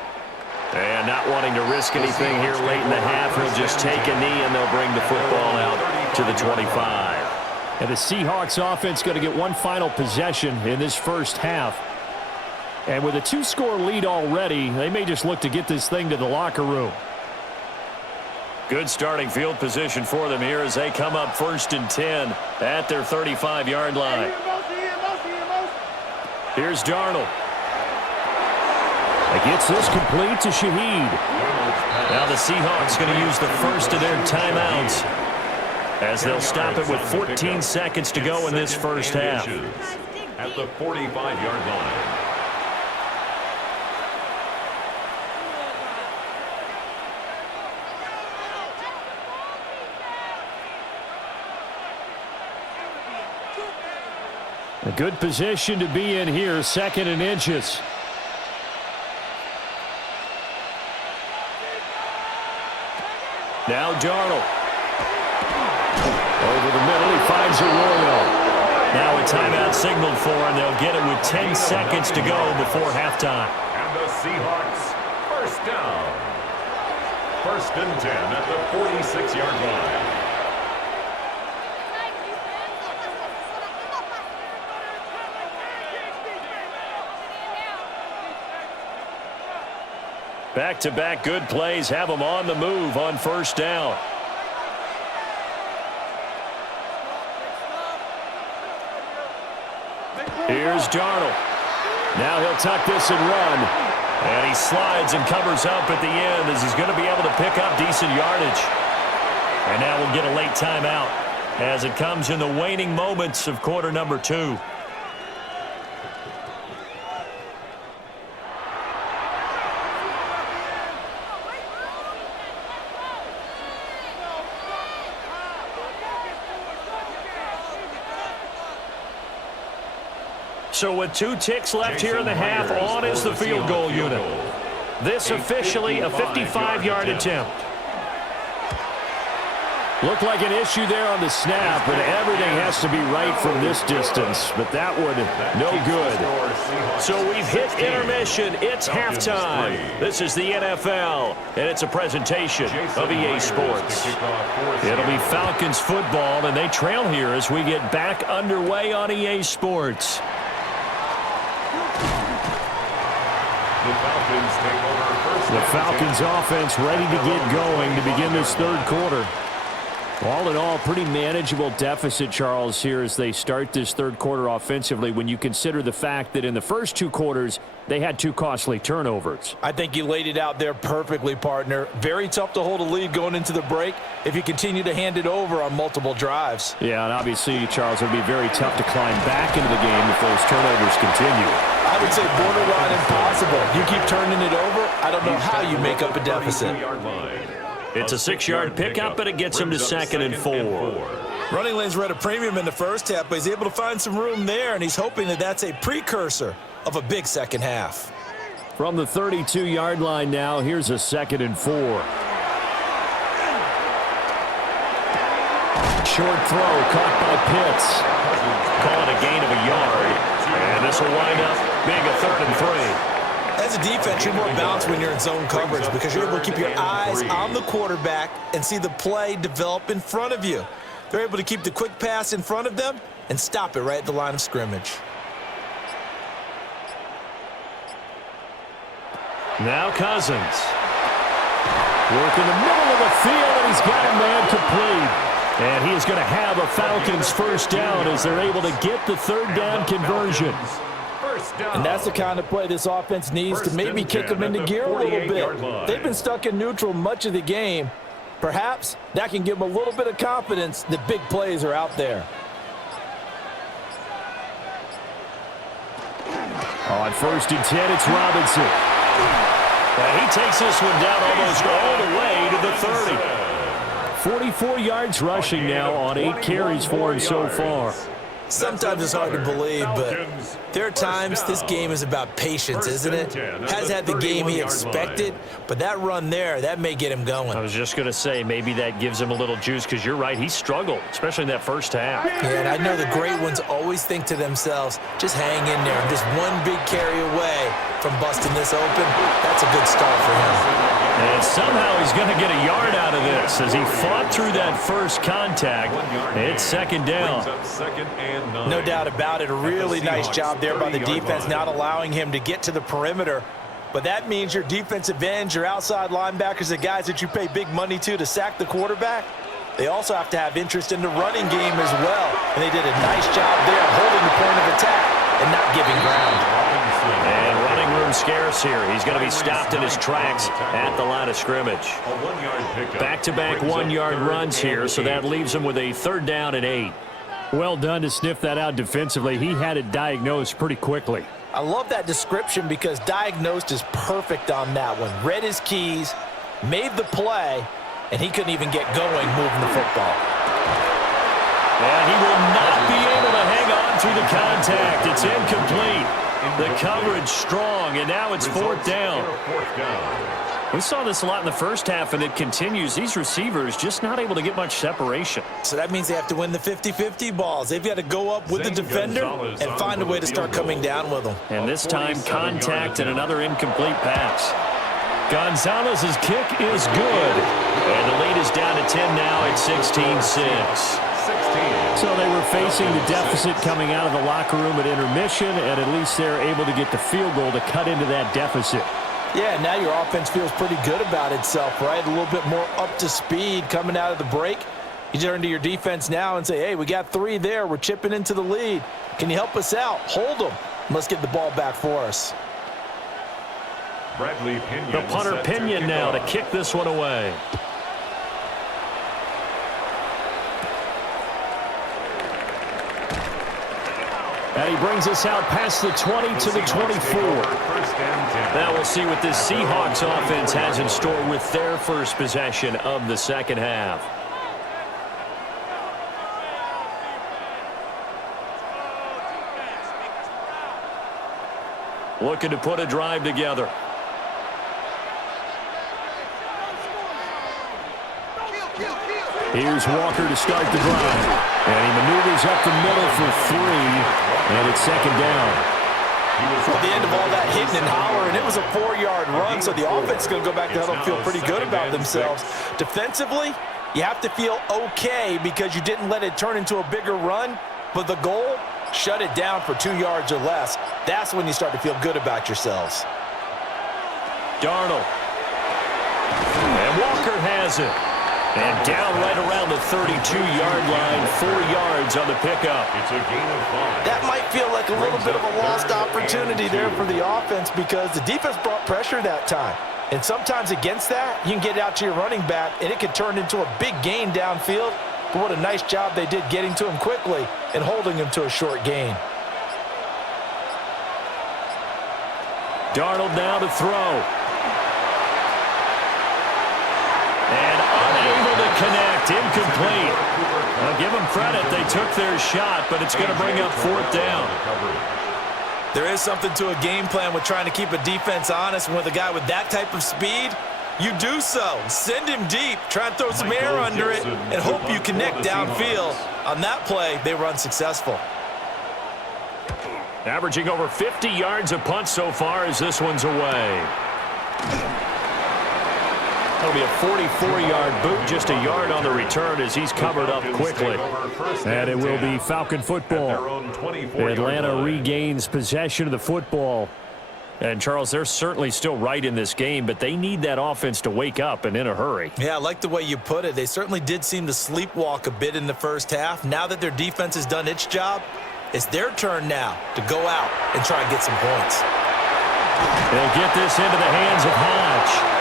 And not wanting to risk anything here late in the half, he'll just take a knee, and they'll bring the football out to the 25. And the Seahawks offense going to get one final possession in this first half. And with a 2-score lead already, they may just look to get this thing to the locker room. Good starting field position for them here as they come up 1st and 10 at their 35-yard line. Here's Darnold. He gets this complete to Shaheed. Now the Seahawks going to use the first of their timeouts as they'll stop it with 14 seconds to go in this first half. At the 45-yard line. A good position to be in here, 2nd and inches. Now Darnold. Over the middle, he finds Arroyo. Now a timeout signaled for, and they'll get it with 10 seconds to go before halftime. And the Seahawks, first down. 1st and 10 at the 46-yard line. Back-to-back good plays have them on the move on first down. Here's Darnold. Now he'll tuck this and run. And he slides and covers up at the end as he's going to be able to pick up decent yardage. And now we'll get a late timeout as it comes in the waning moments of quarter number 2. So with 2 ticks left here in the half, on is the field goal unit. This officially a 55-yard attempt. Looked like an issue there on the snap, but everything has to be right from this distance. But that one, no good. So we've hit intermission. It's halftime. This is the NFL, and it's a presentation of EA Sports. It'll be Falcons football, and they trail here as we get back underway on EA Sports. The Falcons offense ready to get going to begin this third quarter. All in all, pretty manageable deficit, Charles, here as they start this third quarter offensively when you consider the fact that in the first two quarters, they had two costly turnovers. I think you laid it out there perfectly, partner. Very tough to hold a lead going into the break if you continue to hand it over on multiple drives. Yeah, and obviously, Charles, it would be very tough to climb back into the game if those turnovers continue. I would say borderline impossible. You keep turning it over, I don't know how you make up a deficit. It's a 6-yard pickup, but it gets him to 2nd and 4. Running lanes were at a premium in the first half, but he's able to find some room there, and he's hoping that that's a precursor of a big second half. From the 32-yard line now, here's a 2nd and 4. Short throw caught by Pitts. Call it a gain of a yard, and this will wind up being a 3rd and 3. As a defense, you're more balanced when you're in zone coverage because you're able to keep your eyes on the quarterback and see the play develop in front of you. They're able to keep the quick pass in front of them and stop it right at the line of scrimmage. Now Cousins. Work in the middle of the field, and he's got a man complete. And he is going to have a Falcons first down as they're able to get the third down conversion. And that's the kind of play this offense needs to maybe kick them into gear a little bit. They've been stuck in neutral much of the game. Perhaps that can give them a little bit of confidence that big plays are out there. On 1st and 10, it's Robinson. He takes this one down almost all the way to the 30. 44 yards rushing now on 8 carries for him so far. Sometimes it's hard to believe, but there are times this game is about patience, isn't it? Has had the game he expected, but that run there, that may get him going. I was just going to say, maybe that gives him a little juice because you're right, he struggled, especially in that first half. Yeah, and I know the great ones always think to themselves, just hang in there. I'm just one big carry away from busting this open. That's a good start for him. And somehow he's going to get a yard out of this as he fought through that first contact. It's 2nd down. No doubt about it. A really nice job there by the defense, not allowing him to get to the perimeter. But that means your defensive ends, your outside linebackers, the guys that you pay big money to sack the quarterback, they also have to have interest in the running game as well. And they did a nice job there holding the point of attack and not giving ground. And running room scarce here. He's going to be stopped in his tracks at the line of scrimmage. Back-to-back 1-yard runs here, so that leaves him with a 3rd down and 8. Well done to sniff that out defensively. He had it diagnosed pretty quickly. I love that description because diagnosed is perfect on that one. Read his keys, made the play, and he couldn't even get going moving the football. And he will not be able to hang on through the contact. It's incomplete. The coverage strong, and now it's 4th down. We saw this a lot in the first half, and it continues. These receivers just not able to get much separation. So that means they have to win the 50-50 balls. They've got to go up with the defender and find a way to start coming down with them. And this time, contact and another incomplete pass. Gonzalez's kick is good. And the lead is down to 10 now at 16-6. So they were facing the deficit coming out of the locker room at intermission, and at least they're able to get the field goal to cut into that deficit. Yeah, now your offense feels pretty good about itself, right? A little bit more up to speed coming out of the break. You turn to your defense now and say, hey, we got 3 there. We're chipping into the lead. Can you help us out? Hold them. Let's get the ball back for us. The punter Pinion now to kick this one away. And he brings us out past the 20 to the 24. Now we'll see what this Seahawks offense has in store with their first possession of the second half. Looking to put a drive together. Here's Walker to start the drive. And he maneuvers up the middle for 3, and it's 2nd down. At the end of all that hitting and hollering, it was a 4-yard run, so the offense is going to go back to huddle and feel pretty good about themselves. Defensively, you have to feel okay because you didn't let it turn into a bigger run, but the goal, shut it down for 2 yards or less. That's when you start to feel good about yourselves. Darnold. And Walker has it. And down right around the 32-yard line, 4 yards on the pickup. It's a gain of 5. That might feel like a little bit of a lost opportunity there for the offense because the defense brought pressure that time. And sometimes against that, you can get out to your running back, and it could turn into a big gain downfield. But what a nice job they did getting to him quickly and holding him to a short gain. Darnold now to throw. And unable to connect, incomplete. I'll give them credit, they took their shot, but it's going to bring up 4th down. There is something to a game plan with trying to keep a defense honest. And with a guy with that type of speed, you do so. Send him deep, try and throw some air under it, and hope you connect downfield. On that play, they were unsuccessful. Averaging over 50 yards a punt so far as this one's away. That'll be a 44-yard boot, just a yard on the return as he's covered up quickly. And it will be Falcon football. Atlanta regains possession of the football. And, Charles, they're certainly still right in this game, but they need that offense to wake up and in a hurry. Yeah, I like the way you put it. They certainly did seem to sleepwalk a bit in the first half. Now that their defense has done its job, it's their turn now to go out and try and get some points. They'll get this into the hands of Hodge.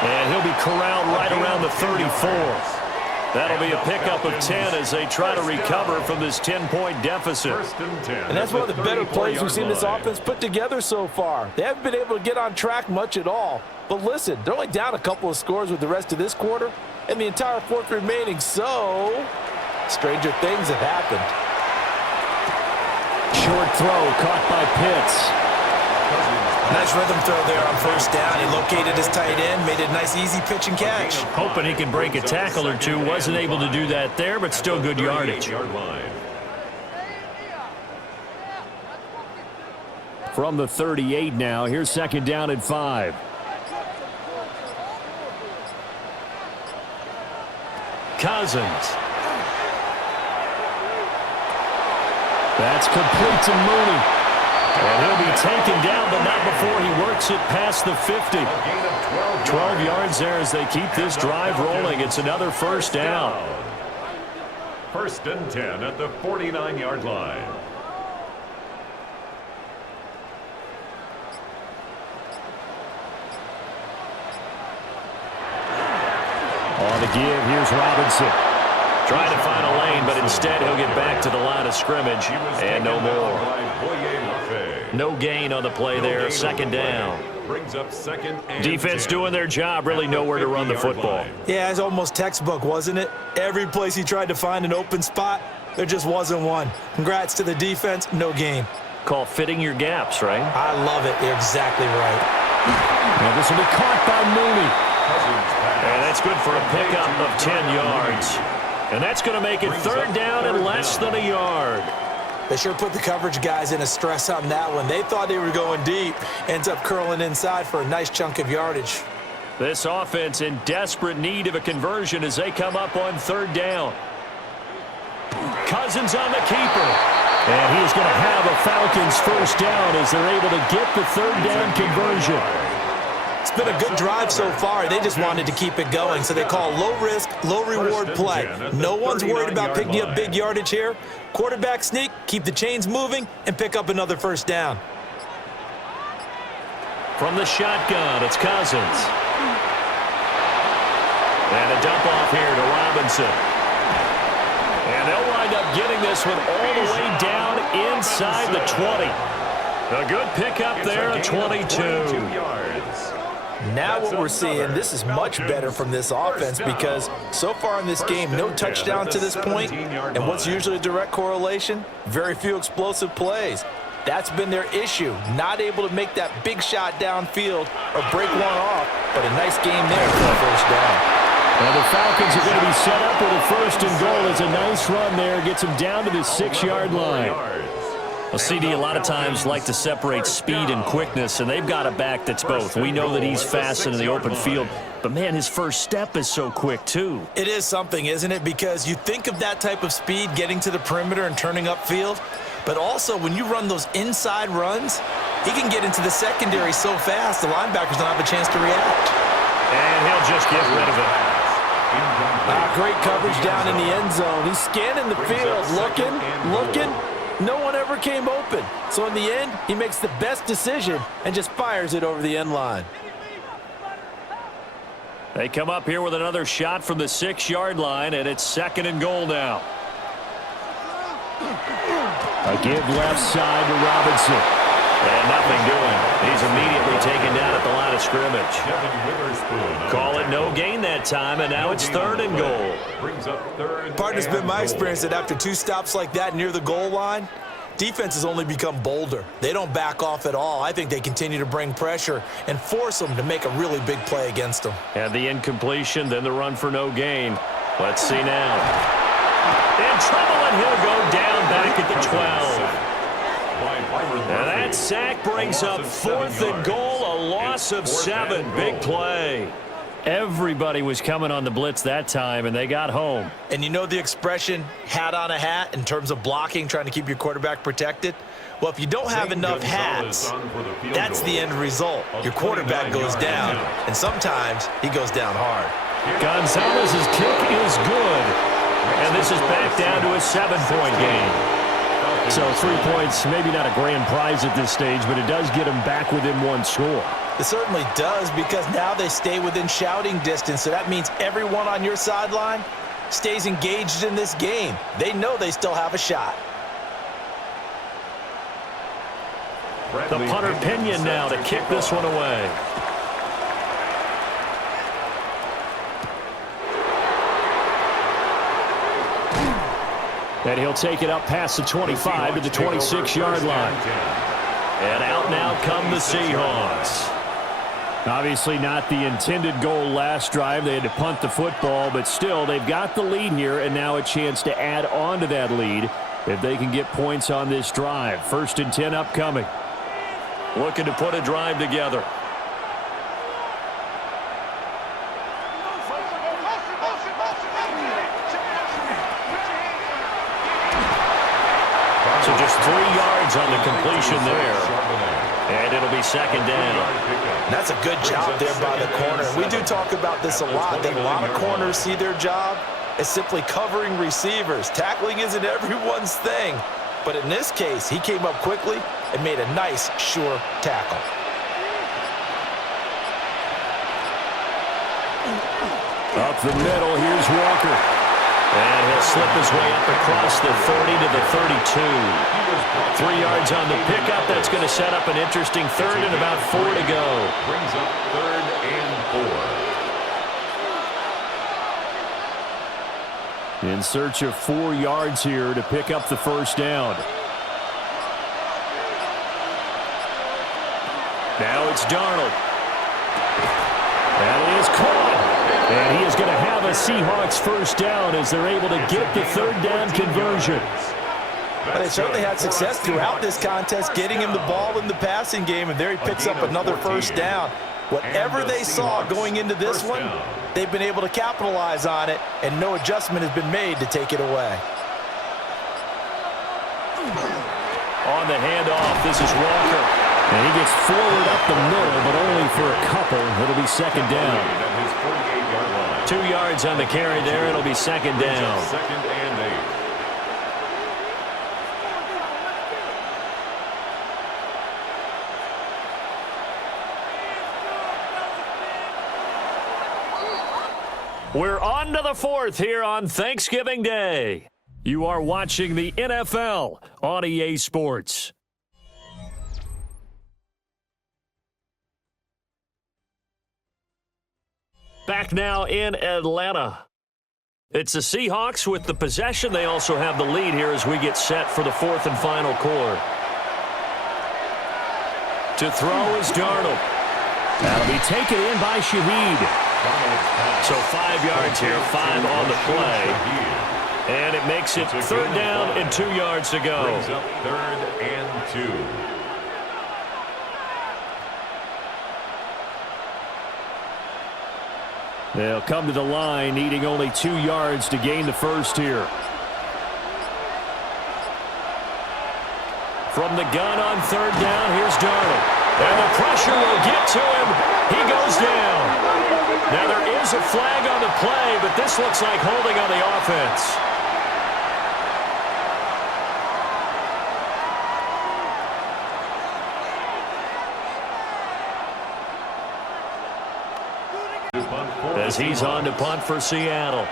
And he'll be corralled right around the 34. That'll be a pickup of 10 as they try to recover from this 10-point deficit. And that's one of the better plays we've seen this offense put together so far. They haven't been able to get on track much at all. But listen, they're only down a couple of scores with the rest of this quarter and the entire 4th remaining, so stranger things have happened. Short throw caught by Pitts. Nice rhythm throw there on 1st down. He located his tight end, made a nice easy pitch and catch. Hoping he can break a tackle or two. Wasn't able to do that there, but still good yardage. From the 38 now, here's 2nd down and 5. Cousins. That's complete to Mooney. And he'll be taken down, but not before he works it past the 50. 12 yards there as they keep this drive rolling. It's another 1st down. 1st and 10 at the 49-yard line. On the give, here's Robinson. Trying to find a lane, but instead he'll get back to the line of scrimmage. And no more. No gain on the play there, 2nd down. Brings up 2nd and Defense 10. doing their job, really nowhere to run the football. Yeah, it's almost textbook, wasn't it? Every place he tried to find an open spot, there just wasn't one. Congrats to the defense, no gain. Call fitting your gaps, right? I love it. You're exactly right. Now this will be caught by Mooney. And that's good for a pickup of 10 yards. And that's going to make it 3rd down and less than a yard. They sure put the coverage guys in a stress on that one. They thought they were going deep. Ends up curling inside for a nice chunk of yardage. This offense in desperate need of a conversion as they come up on 3rd down. Cousins on the keeper. And he is going to have a Falcons 1st down as they're able to get the 3rd down conversion. It's been a good drive so far. They just wanted to keep it going, so they call low-risk, low-reward play. No one's worried about picking up big yardage here. Quarterback sneak, keep the chains moving, and pick up another 1st down. From the shotgun, it's Cousins. And a dump off here to Robinson. And they'll wind up getting this one all the way down inside the 20. A good pickup there at 22 yards. Now what we're seeing, this is much better from this offense because so far in this game, no touchdown to this point, and what's usually a direct correlation? Very few explosive plays. That's been their issue, not able to make that big shot downfield or break one off, but a nice game there for the 1st down. And the Falcons are going to be set up with a 1st and goal. It's a nice run there, gets them down to the 6-yard line. Well, CD, a lot of times like to separate speed and quickness, and they've got a back that's both. We know that he's fast in the open field, but, man, his first step is so quick, too. It is something, isn't it? Because you think of that type of speed getting to the perimeter and turning upfield, but also when you run those inside runs, he can get into the secondary so fast the linebackers don't have a chance to react. And he'll just get rid of it. Great coverage down in the end zone. He's scanning the field, looking. No one ever came open. So in the end, he makes the best decision and just fires it over the end line. They come up here with another shot from the 6-yard line, and it's 2nd and goal now. A give left side to Robinson. And nothing doing. He's immediately taken down at the line of scrimmage. Call it no gain that time, and now it's 3rd and goal. Partner, it's been my experience that after 2 stops like that near the goal line, defenses only become bolder. They don't back off at all. I think they continue to bring pressure and force them to make a really big play against them. And the incompletion, then the run for no gain. Let's see now. In trouble, and he'll go down back at the 12. And that sack brings up 4th and goal, a loss of 7. Big play. Everybody was coming on the blitz that time, and they got home. And you know the expression, hat on a hat, in terms of blocking, trying to keep your quarterback protected? Well, if you don't have enough hats, that's the end result. Your quarterback goes down, and sometimes he goes down hard. Gonzalez's kick is good. And this is back down to a 7-point game. So 3 points, maybe not a grand prize at this stage, but it does get them back within 1 score. It certainly does, because now they stay within shouting distance, so that means everyone on your sideline stays engaged in this game. They know they still have a shot. The punter Pinion now to kick this one away. And he'll take it up past the 25 to the 26-yard line. And out now come the Seahawks. Obviously not the intended goal last drive. They had to punt the football, but still they've got the lead here, and now a chance to add on to that lead if they can get points on this drive. 1st and 10 upcoming. Looking to put a drive together. So just 3 yards on the completion there. And it'll be 2nd down. That's a good job there by the corner. We do talk about this a lot, that a lot of corners see their job as simply covering receivers. Tackling isn't everyone's thing. But in this case, he came up quickly and made a nice, sure tackle. Up the middle, here's Walker. And he'll slip his way up across the 30 to the 32. 3 yards on the pickup. That's going to set up an interesting 3rd and about 4 to go. Brings up 3rd and 4. In search of 4 yards here to pick up the 1st down. Now it's Darnold. That is caught. And he is going to have a Seahawks 1st down as they're able to get the 3rd down conversion. But they certainly had success throughout this contest, getting him the ball in the passing game, and there he picks up another 1st down. Whatever they saw going into this one, they've been able to capitalize on it, and no adjustment has been made to take it away. On the handoff, this is Walker. And he gets forward up the middle, but only for a couple. It'll be 2nd down. 2 yards on the carry there. It'll be 2nd down. 2nd and 8. We're on to the 4th here on Thanksgiving Day. You are watching the NFL on EA Sports. Back now in Atlanta. It's the Seahawks with the possession. They also have the lead here as we get set for the 4th and final quarter. To throw is Darnold. That'll be taken in by Shaheed. So 5 yards here, 5 on the play. And it makes it 3rd down and 2 yards to go. Brings up 3rd and 2. They'll come to the line, needing only 2 yards to gain the 1st here. From the gun on 3rd down, here's Darnold. And the pressure will get to him. He goes down. Now there is There's a flag on the play, but this looks like holding on the offense. As he's on to punt for Seattle.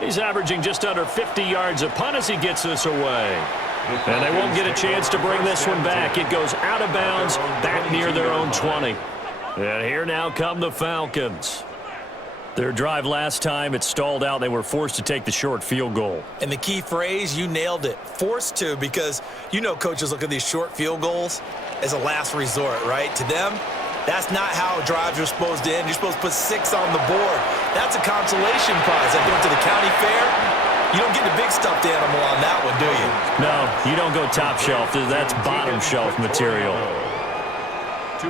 He's averaging just under 50 yards a punt as he gets this away. And they won't get a chance to bring this one back. It goes out of bounds back near their own 20. And here now come the Falcons. Their drive last time, it stalled out. They were forced to take the short field goal. And the key phrase, you nailed it, forced to, because you know coaches look at these short field goals as a last resort, right? To them, that's not how drives are supposed to end. You're supposed to put 6 on the board. That's a consolation prize. Like going to the county fair, you don't get the big stuffed animal on that one, do you? No, you don't go top shelf. That's bottom shelf material.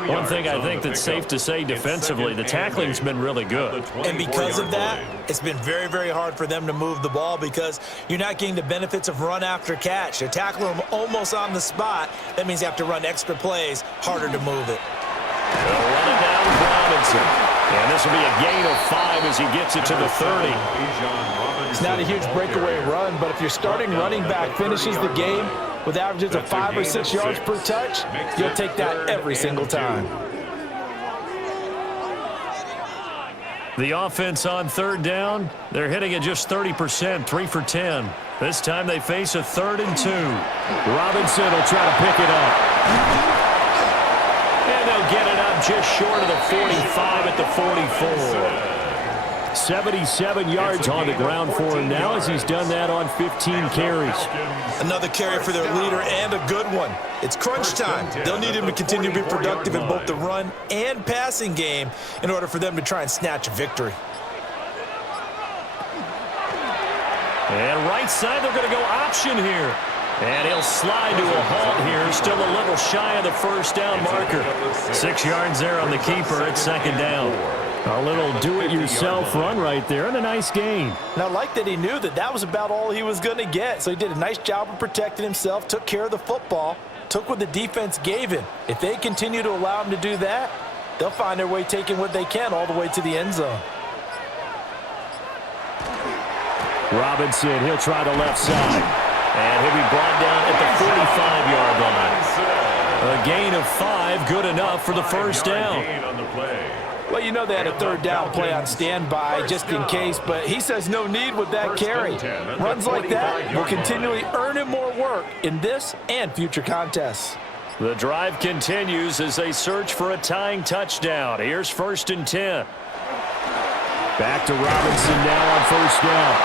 One thing I think that's safe to say defensively, the tackling's been really good. And because of that, it's been very, very hard for them to move the ball because you're not getting the benefits of run after catch. They're tackling them almost on the spot. That means you have to run extra plays, harder to move it. They'll run it down with Robinson. And this will be a gain of 5 as he gets it to the 30. It's not a huge breakaway run, but if your starting running back finishes the game with averages of 5 or 6 yards per touch, you'll take that every single time. The offense on third down, they're hitting at just 30%, 3 for 10. This time they face a 3rd and 2. Robinson will try to pick it up. And they'll get it up just short of the 45 at the 44. 77 yards on the ground for him now as he's done that on 15 carries. Another carry for their leader and a good one. It's crunch time. They'll need him to continue to be productive in both the run and passing game in order for them to try and snatch a victory. And right side, they're going to go option here. And he'll slide to a halt here, still a little shy of the first down marker. 6 yards there on the keeper at 2nd down. A little do-it-yourself run right there and a nice gain. And I like that he knew that that was about all he was going to get. So he did a nice job of protecting himself, took care of the football, took what the defense gave him. If they continue to allow him to do that, they'll find their way taking what they can all the way to the end zone. Robinson, he'll try the left side. And he'll be brought down at the 45-yard line. A gain of 5, good enough for the first down. Well, you know they had a 3rd down play on standby just in case, but he says no need with that carry. Runs like that will continually earn him more work in this and future contests. The drive continues as they search for a tying touchdown. Here's 1st and 10. Back to Robinson now on 1st down.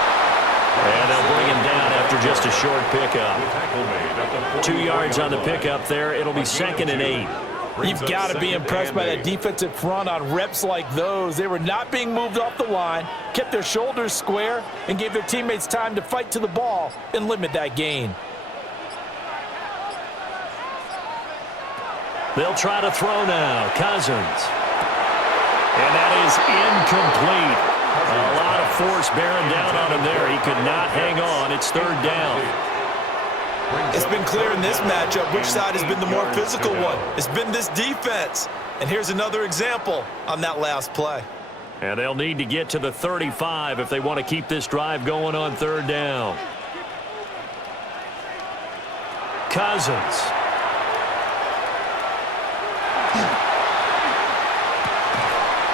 And they'll bring him down after just a short pickup. 2 yards on the pickup there. It'll be 2nd and 8. You've got to be impressed by that defensive front on reps like those. They were not being moved off the line, kept their shoulders square, and gave their teammates time to fight to the ball and limit that gain. They'll try to throw now. Cousins. And that is incomplete. A lot of force bearing down on him there. He could not hang on. It's 3rd down. It's been clear in this matchup which side has been the more physical one. It's been this defense. And here's another example on that last play. And they'll need to get to the 35 if they want to keep this drive going on 3rd down. Cousins.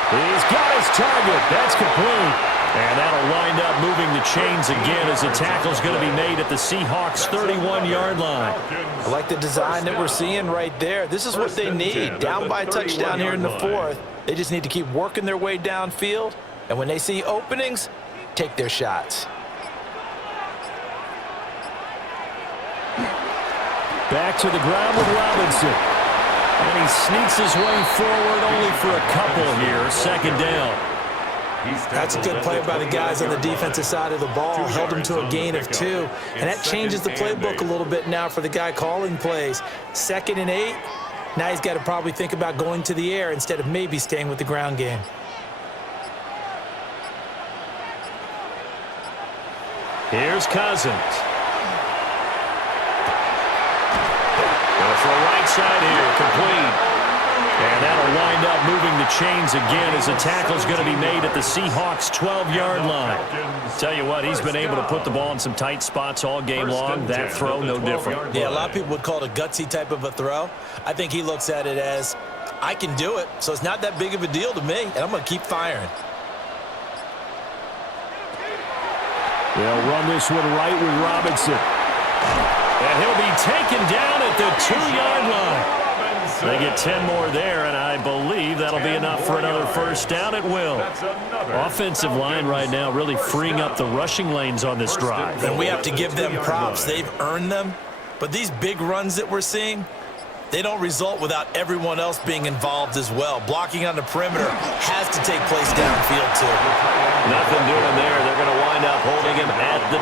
He's got his target. That's complete. And that'll wind up moving the chains again as the tackle's going to be made at the Seahawks' 31-yard line. I like the design that we're seeing right there. This is what they need. Down by a touchdown here in the 4th. They just need to keep working their way downfield. And when they see openings, take their shots. Back to the ground with Robinson. And he sneaks his way forward only for a couple here. 2nd down. That's a good play by the guys on the defensive side of the ball. Held him to a gain of 2. And that changes the playbook a little bit now for the guy calling plays. 2nd and 8. Now he's got to probably think about going to the air instead of maybe staying with the ground game. Here's Cousins. Going for a right side here, complete. And that'll wind wind up moving the chains again as the tackle's going to be made at the Seahawks' 12-yard line. Tell you what, he's been able to put the ball in some tight spots all game long. That throw, no different. Yeah, a lot of people would call it a gutsy type of a throw. I think he looks at it as, I can do it, so it's not that big of a deal to me, and I'm going to keep firing. They'll run this one right with Robinson. And he'll be taken down at the 2-yard line. They get 10 more there, and I believe that'll be enough for another first down at will. Offensive line right now really freeing up the rushing lanes on this drive. And we have to give them props. They've earned them. But these big runs that we're seeing, they don't result without everyone else being involved as well. Blocking on the perimeter has to take place downfield, too. Nothing doing there. They're going to wind up holding him at the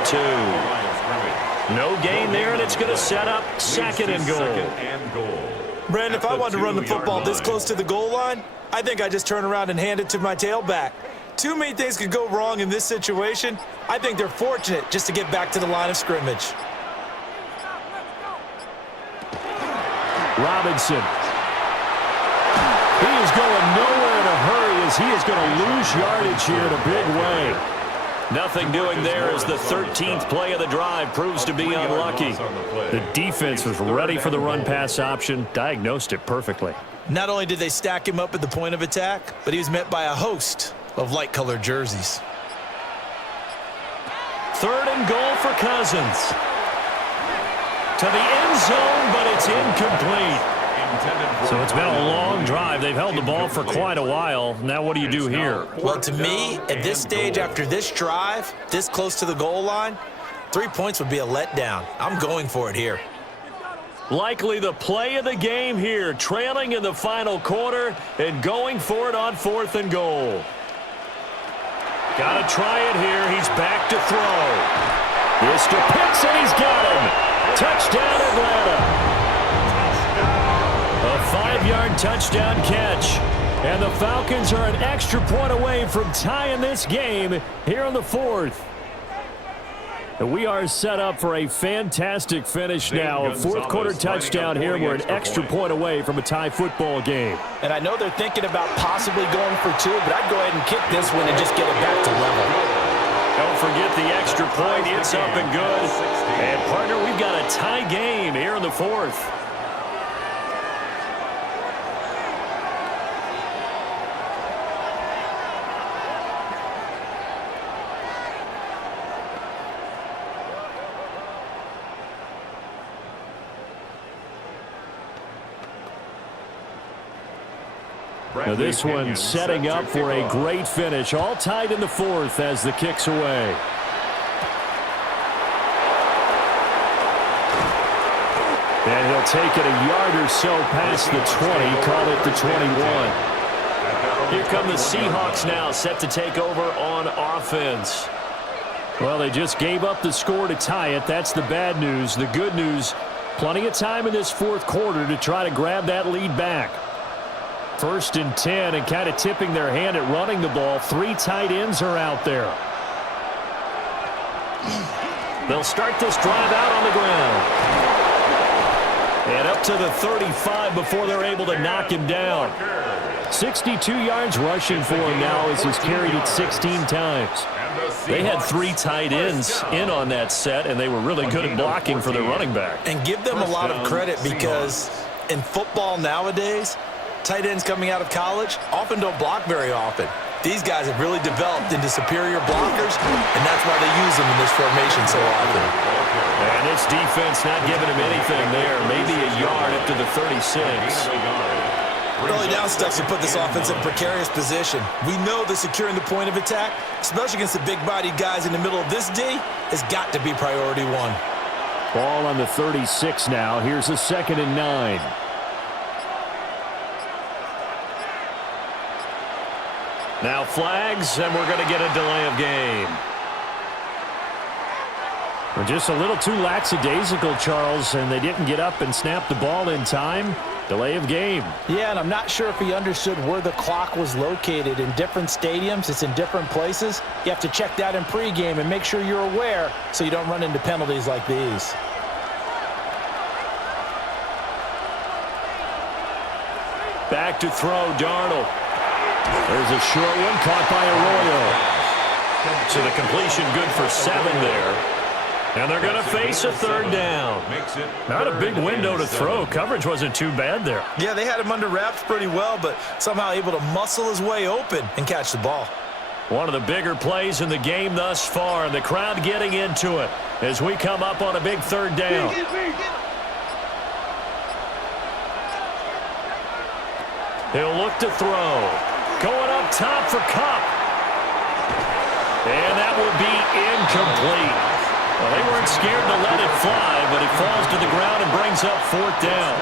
2. No gain there, and it's going to set up second and goal. Brandon, if I wanted to run the football this close to the goal line, I think I just turn around and hand it to my tailback. Too many things could go wrong in this situation. I think they're fortunate just to get back to the line of scrimmage. Robinson. He is going nowhere in a hurry as he is going to lose yardage here in a big way. Nothing doing there as the 13th play of the drive proves to be unlucky. The defense was ready for the run-pass option, diagnosed it perfectly. Not only did they stack him up at the point of attack, but he was met by a host of light-colored jerseys. 3rd and goal for Cousins. To the end zone, but it's incomplete. So it's been a long drive. They've held the ball for quite a while. Now what do you do here? Well, to me, at this stage, after this drive, this close to the goal line, 3 points would be a letdown. I'm going for it here. Likely the play of the game here, trailing in the final quarter and going for it on 4th and goal. Got to try it here. He's back to throw. This to Pitts, and he's got him. Touchdown, Atlanta. A 5-yard touchdown catch. And the Falcons are an extra point away from tying this game here on the 4th. And we are set up for a fantastic finish now. A 4th quarter touchdown here. We're an extra point away from a tie football game. And I know they're thinking about possibly going for 2, but I'd go ahead and kick this one and just get it back to level. Don't forget the extra point. It's up and good. And, partner, we've got a tie game here in the 4th. Now this one setting up for a great finish. All tied in the 4th as the kick's away. And he'll take it a yard or so past the 20, call it the 21. Here come the Seahawks now, set to take over on offense. Well, they just gave up the score to tie it. That's the bad news. The good news, plenty of time in this 4th quarter to try to grab that lead back. 1st and 10, and kind of tipping their hand at running the ball. 3 tight ends are out there. They'll start this drive out on the ground. And up to the 35 before they're able to knock him down. 62 yards rushing for him now as he's carried it 16 times. They had 3 tight ends in on that set, and they were really good at blocking for their running back. And give them a lot of credit because in football nowadays, tight ends coming out of college often don't block very often. These guys have really developed into superior blockers, and that's why they use them in this formation so often. And this defense not giving him anything there. Maybe a yard up to the 36. Early down sticks will put this offense in a precarious position. We know that securing the point of attack, especially against the big-bodied guys in the middle of this D, has got to be priority 1. Ball on the 36 now. Here's a 2nd and 9. Now flags, and we're going to get a delay of game. Well, just a little too lackadaisical, Charles, and they didn't get up and snap the ball in time. Delay of game. Yeah, and I'm not sure if he understood where the clock was located. In different stadiums, it's in different places. You have to check that in pregame and make sure you're aware so you don't run into penalties like these. Back back to throw, Darnold. There's a short one caught by Arroyo. So the completion good for 7 there. And they're going to face a 3rd down. Not a big window to throw. Coverage wasn't too bad there. Yeah, they had him under wraps pretty well, but somehow able to muscle his way open and catch the ball. One of the bigger plays in the game thus far, and the crowd getting into it as we come up on a big 3rd down. He'll look to throw. Going up top for Kupp. And that will be incomplete. Well, they weren't scared to let it fly, but it falls to the ground and brings up 4th down.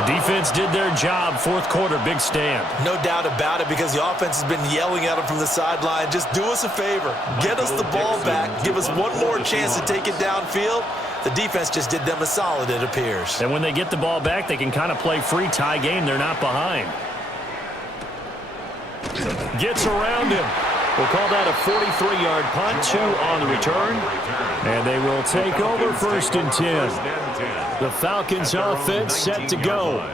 The defense did their job. 4th quarter, big stand. No doubt about it, because the offense has been yelling at him from the sideline. Just do us a favor. Get us the ball back. Give us one more chance to take it downfield. The defense just did them a solid, it appears. And when they get the ball back, they can kind of play free tie game. They're not behind. Gets around him. We'll call that a 43-yard punt, 2 on the return. And they will take over 1st and 10. The Falcons offense set to go.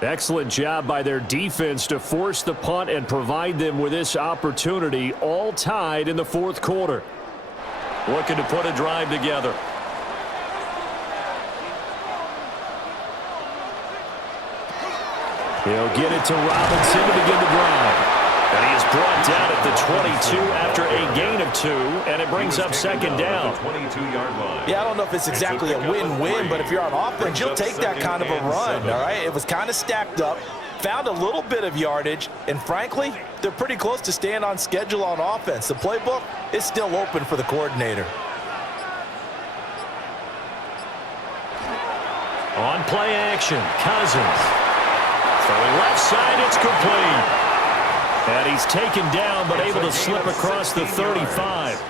Excellent job by their defense to force the punt and provide them with this opportunity, all tied in the 4th quarter. Looking to put a drive together. He'll get it to Robinson to begin the drive. And he is brought down at the 22 after a gain of 2, and it brings up 2nd down. Yeah, I don't know if it's exactly a win-win, but if you're on offense, you'll take that kind of a run, all right? It was kind of stacked up, found a little bit of yardage, and frankly, they're pretty close to staying on schedule on offense. The playbook is still open for the coordinator. On play action, Cousins. Throwing left side, it's complete. And he's taken down, but able to slip across the 35.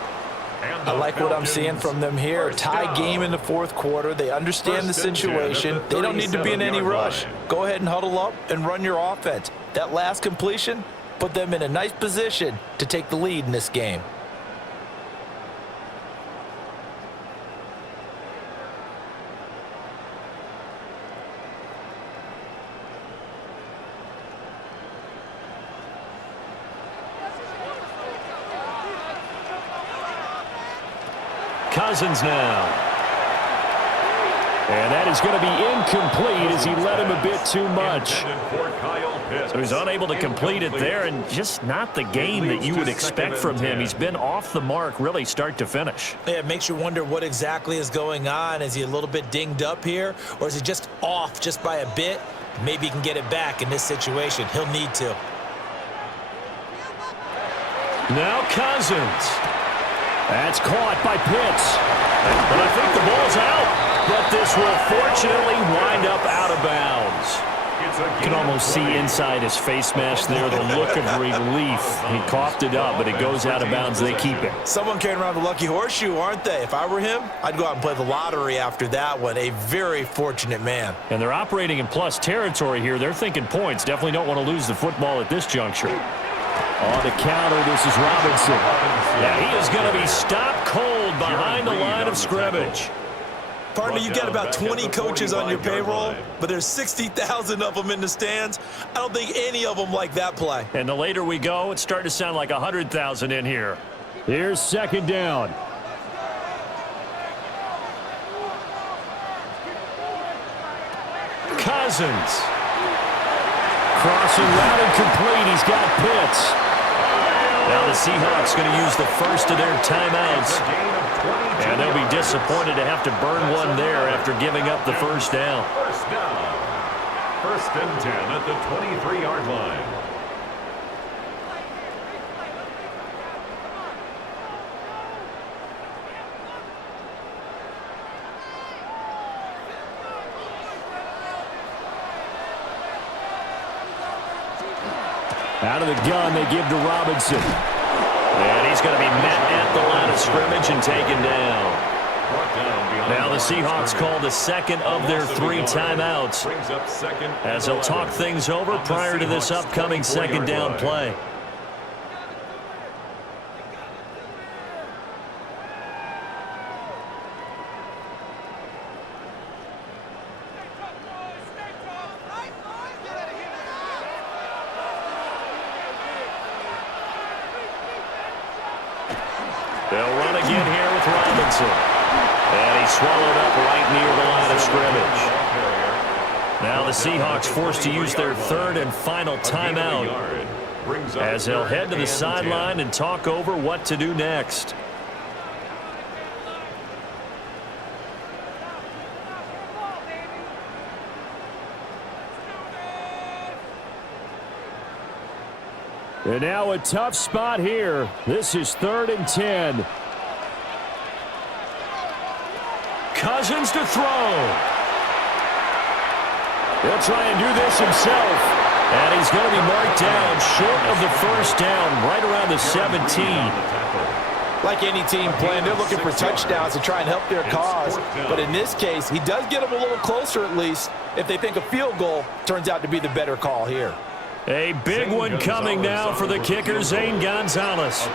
I like what I'm seeing from them here. Tie game in the 4th quarter. They understand the situation. They don't need to be in any rush. Go ahead and huddle up and run your offense. That last completion put them in a nice position to take the lead in this game. Cousins now. And that is going to be incomplete as he led him a bit too much. So he's unable to complete it there, and just not the game that you would expect from him. He's been off the mark really start to finish. Yeah, it makes you wonder what exactly is going on. Is he a little bit dinged up here, or is he just off just by a bit? Maybe he can get it back in this situation. He'll need to. Now Cousins. That's caught by Pitts. But I think the ball's out. But this will fortunately wind up out of bounds. You can almost see inside his face mask there the look of relief. He coughed it up, but it goes out of bounds. They keep it. Someone carrying around the lucky horseshoe, aren't they? If I were him, I'd go out and play the lottery after that one. A very fortunate man. And they're operating in plus territory here. They're thinking points. Definitely don't want to lose the football at this juncture. On the counter, this is Robinson. Yeah, he is going to be stopped cold behind the line of scrimmage. Partner, you got about 20 coaches on your payroll, but there's 60,000 of them in the stands. I don't think any of them like that play. And the later we go, it's starting to sound like 100,000 in here. Here's 2nd down. Cousins. Crossing route incomplete. He's got Pitts. Now the Seahawks going to use the first of their timeouts. And they'll be disappointed to have to burn one there after giving up the first down. First down. 1st and 10 at the 23-yard line. Out of the gun, they give to Robinson. And he's going to be met at the line of scrimmage and taken down. Now the Seahawks call the second of their 3 timeouts as they'll talk things over prior to this upcoming 2nd down play. They'll run again here with Robinson. And he's swallowed up right near the line of scrimmage. Now the Seahawks forced to use their third and final timeout as they'll head to the sideline and talk over what to do next. And now a tough spot here. This is 3rd and 10. Cousins to throw. He'll try and do this himself. And he's going to be marked down short of the first down, right around the 17. Like any team playing, they're looking for touchdowns to try and help their cause. But in this case, he does get them a little closer at least if they think a field goal turns out to be the better call here. A big one coming now for the kicker, Zane Gonzalez.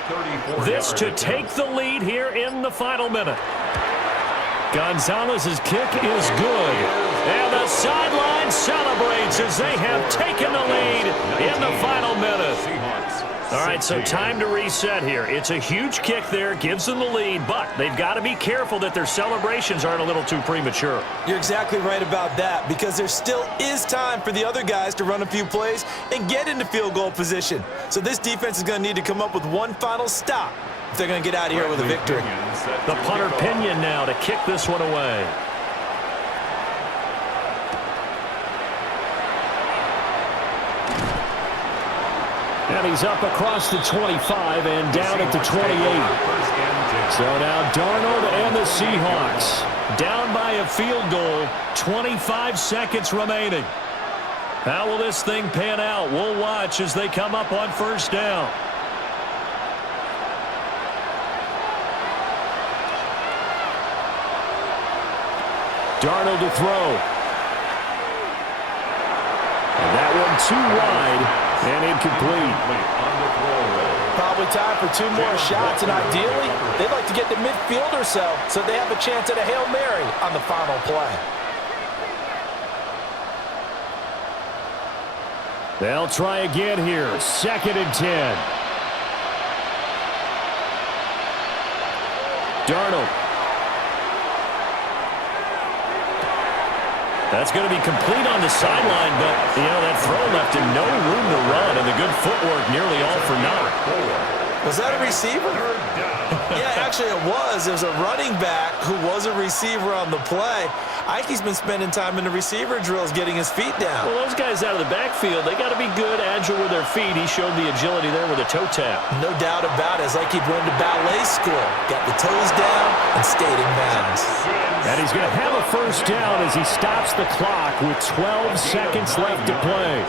This to take the lead here in the final minute. Gonzalez's kick is good. And the sideline celebrates as they have taken the lead in the final minute. All right, so time to reset here. It's a huge kick there, gives them the lead, but they've got to be careful that their celebrations aren't a little too premature. You're exactly right about that, because there still is time for the other guys to run a few plays and get into field goal position. So this defense is going to need to come up with one final stop if they're going to get out of here with a victory. The punter Pinion now to kick this one away. And he's up across the 25 and down at the 28. So now Darnold and the Seahawks down by a field goal, 25 seconds remaining. How will this thing pan out? We'll watch as they come up on first down. Darnold to throw. And that one too wide. And incomplete. Probably time for 2 more shots, and ideally, they'd like to get to midfield or so they have a chance at a Hail Mary on the final play. They'll try again here. 2nd and 10. Darnold. That's going to be complete on the sideline, but, that throw left him no room to run, and the good footwork nearly all for naught. Was that a receiver? Yeah, actually it was. It was a running back who was a receiver on the play. Ike's been spending time in the receiver drills getting his feet down. Well, those guys out of the backfield, they got to be good, agile with their feet. He showed the agility there with a toe tap. No doubt about it. It's like he'd went to ballet school. Got the toes down and stayed in bounds. And he's going to have a first down as he stops the clock with 12 seconds left to play.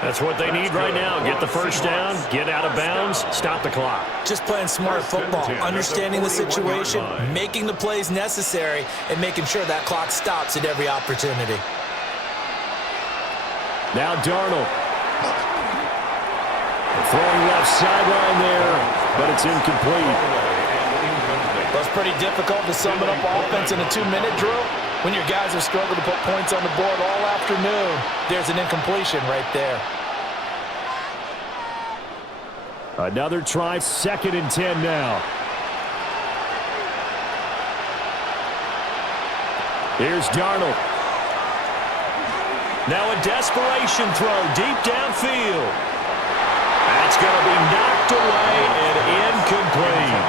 That's what they need right now. Get the first down, get out of bounds, stop the clock. Just playing smart football, understanding the situation, making the plays necessary, and making sure that clock stops at every opportunity. Now Darnold. Throwing left sideline there, but it's incomplete. Well, it's pretty difficult to sum it up offense in a 2-minute drill when your guys have struggled to put points on the board all afternoon. There's an incompletion right there. Another try, 2nd and 10 now. Here's Darnold. Now a desperation throw deep downfield. That's going to be knocked away and incomplete.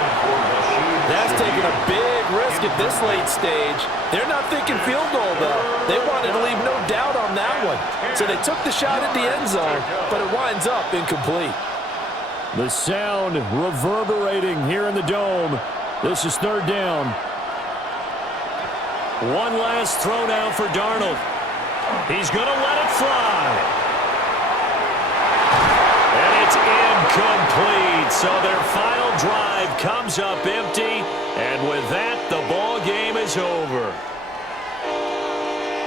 That's taking a big risk at this late stage. They're not thinking field goal, though. They wanted to leave no doubt on that one. So they took the shot at the end zone, but it winds up incomplete. The sound reverberating here in the dome. This is 3rd down. One last throw now for Darnold. He's going to let it fly. And it's incomplete. So their final drive comes up empty. And with that, the ball game is over.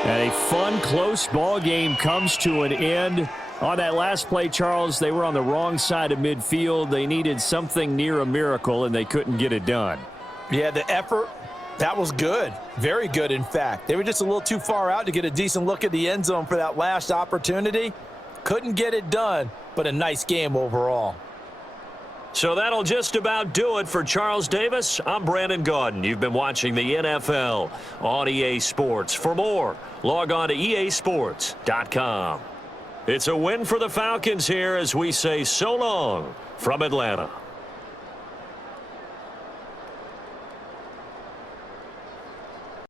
And a fun, close ball game comes to an end. On that last play, Charles, they were on the wrong side of midfield. They needed something near a miracle, and they couldn't get it done. Yeah, the effort, that was good. Very good, in fact. They were just a little too far out to get a decent look at the end zone for that last opportunity. Couldn't get it done, but a nice game overall. So that'll just about do it for Charles Davis. I'm Brandon Gaudin. You've been watching the NFL on EA Sports. For more, log on to easports.com. It's a win for the Falcons here as we say so long from Atlanta.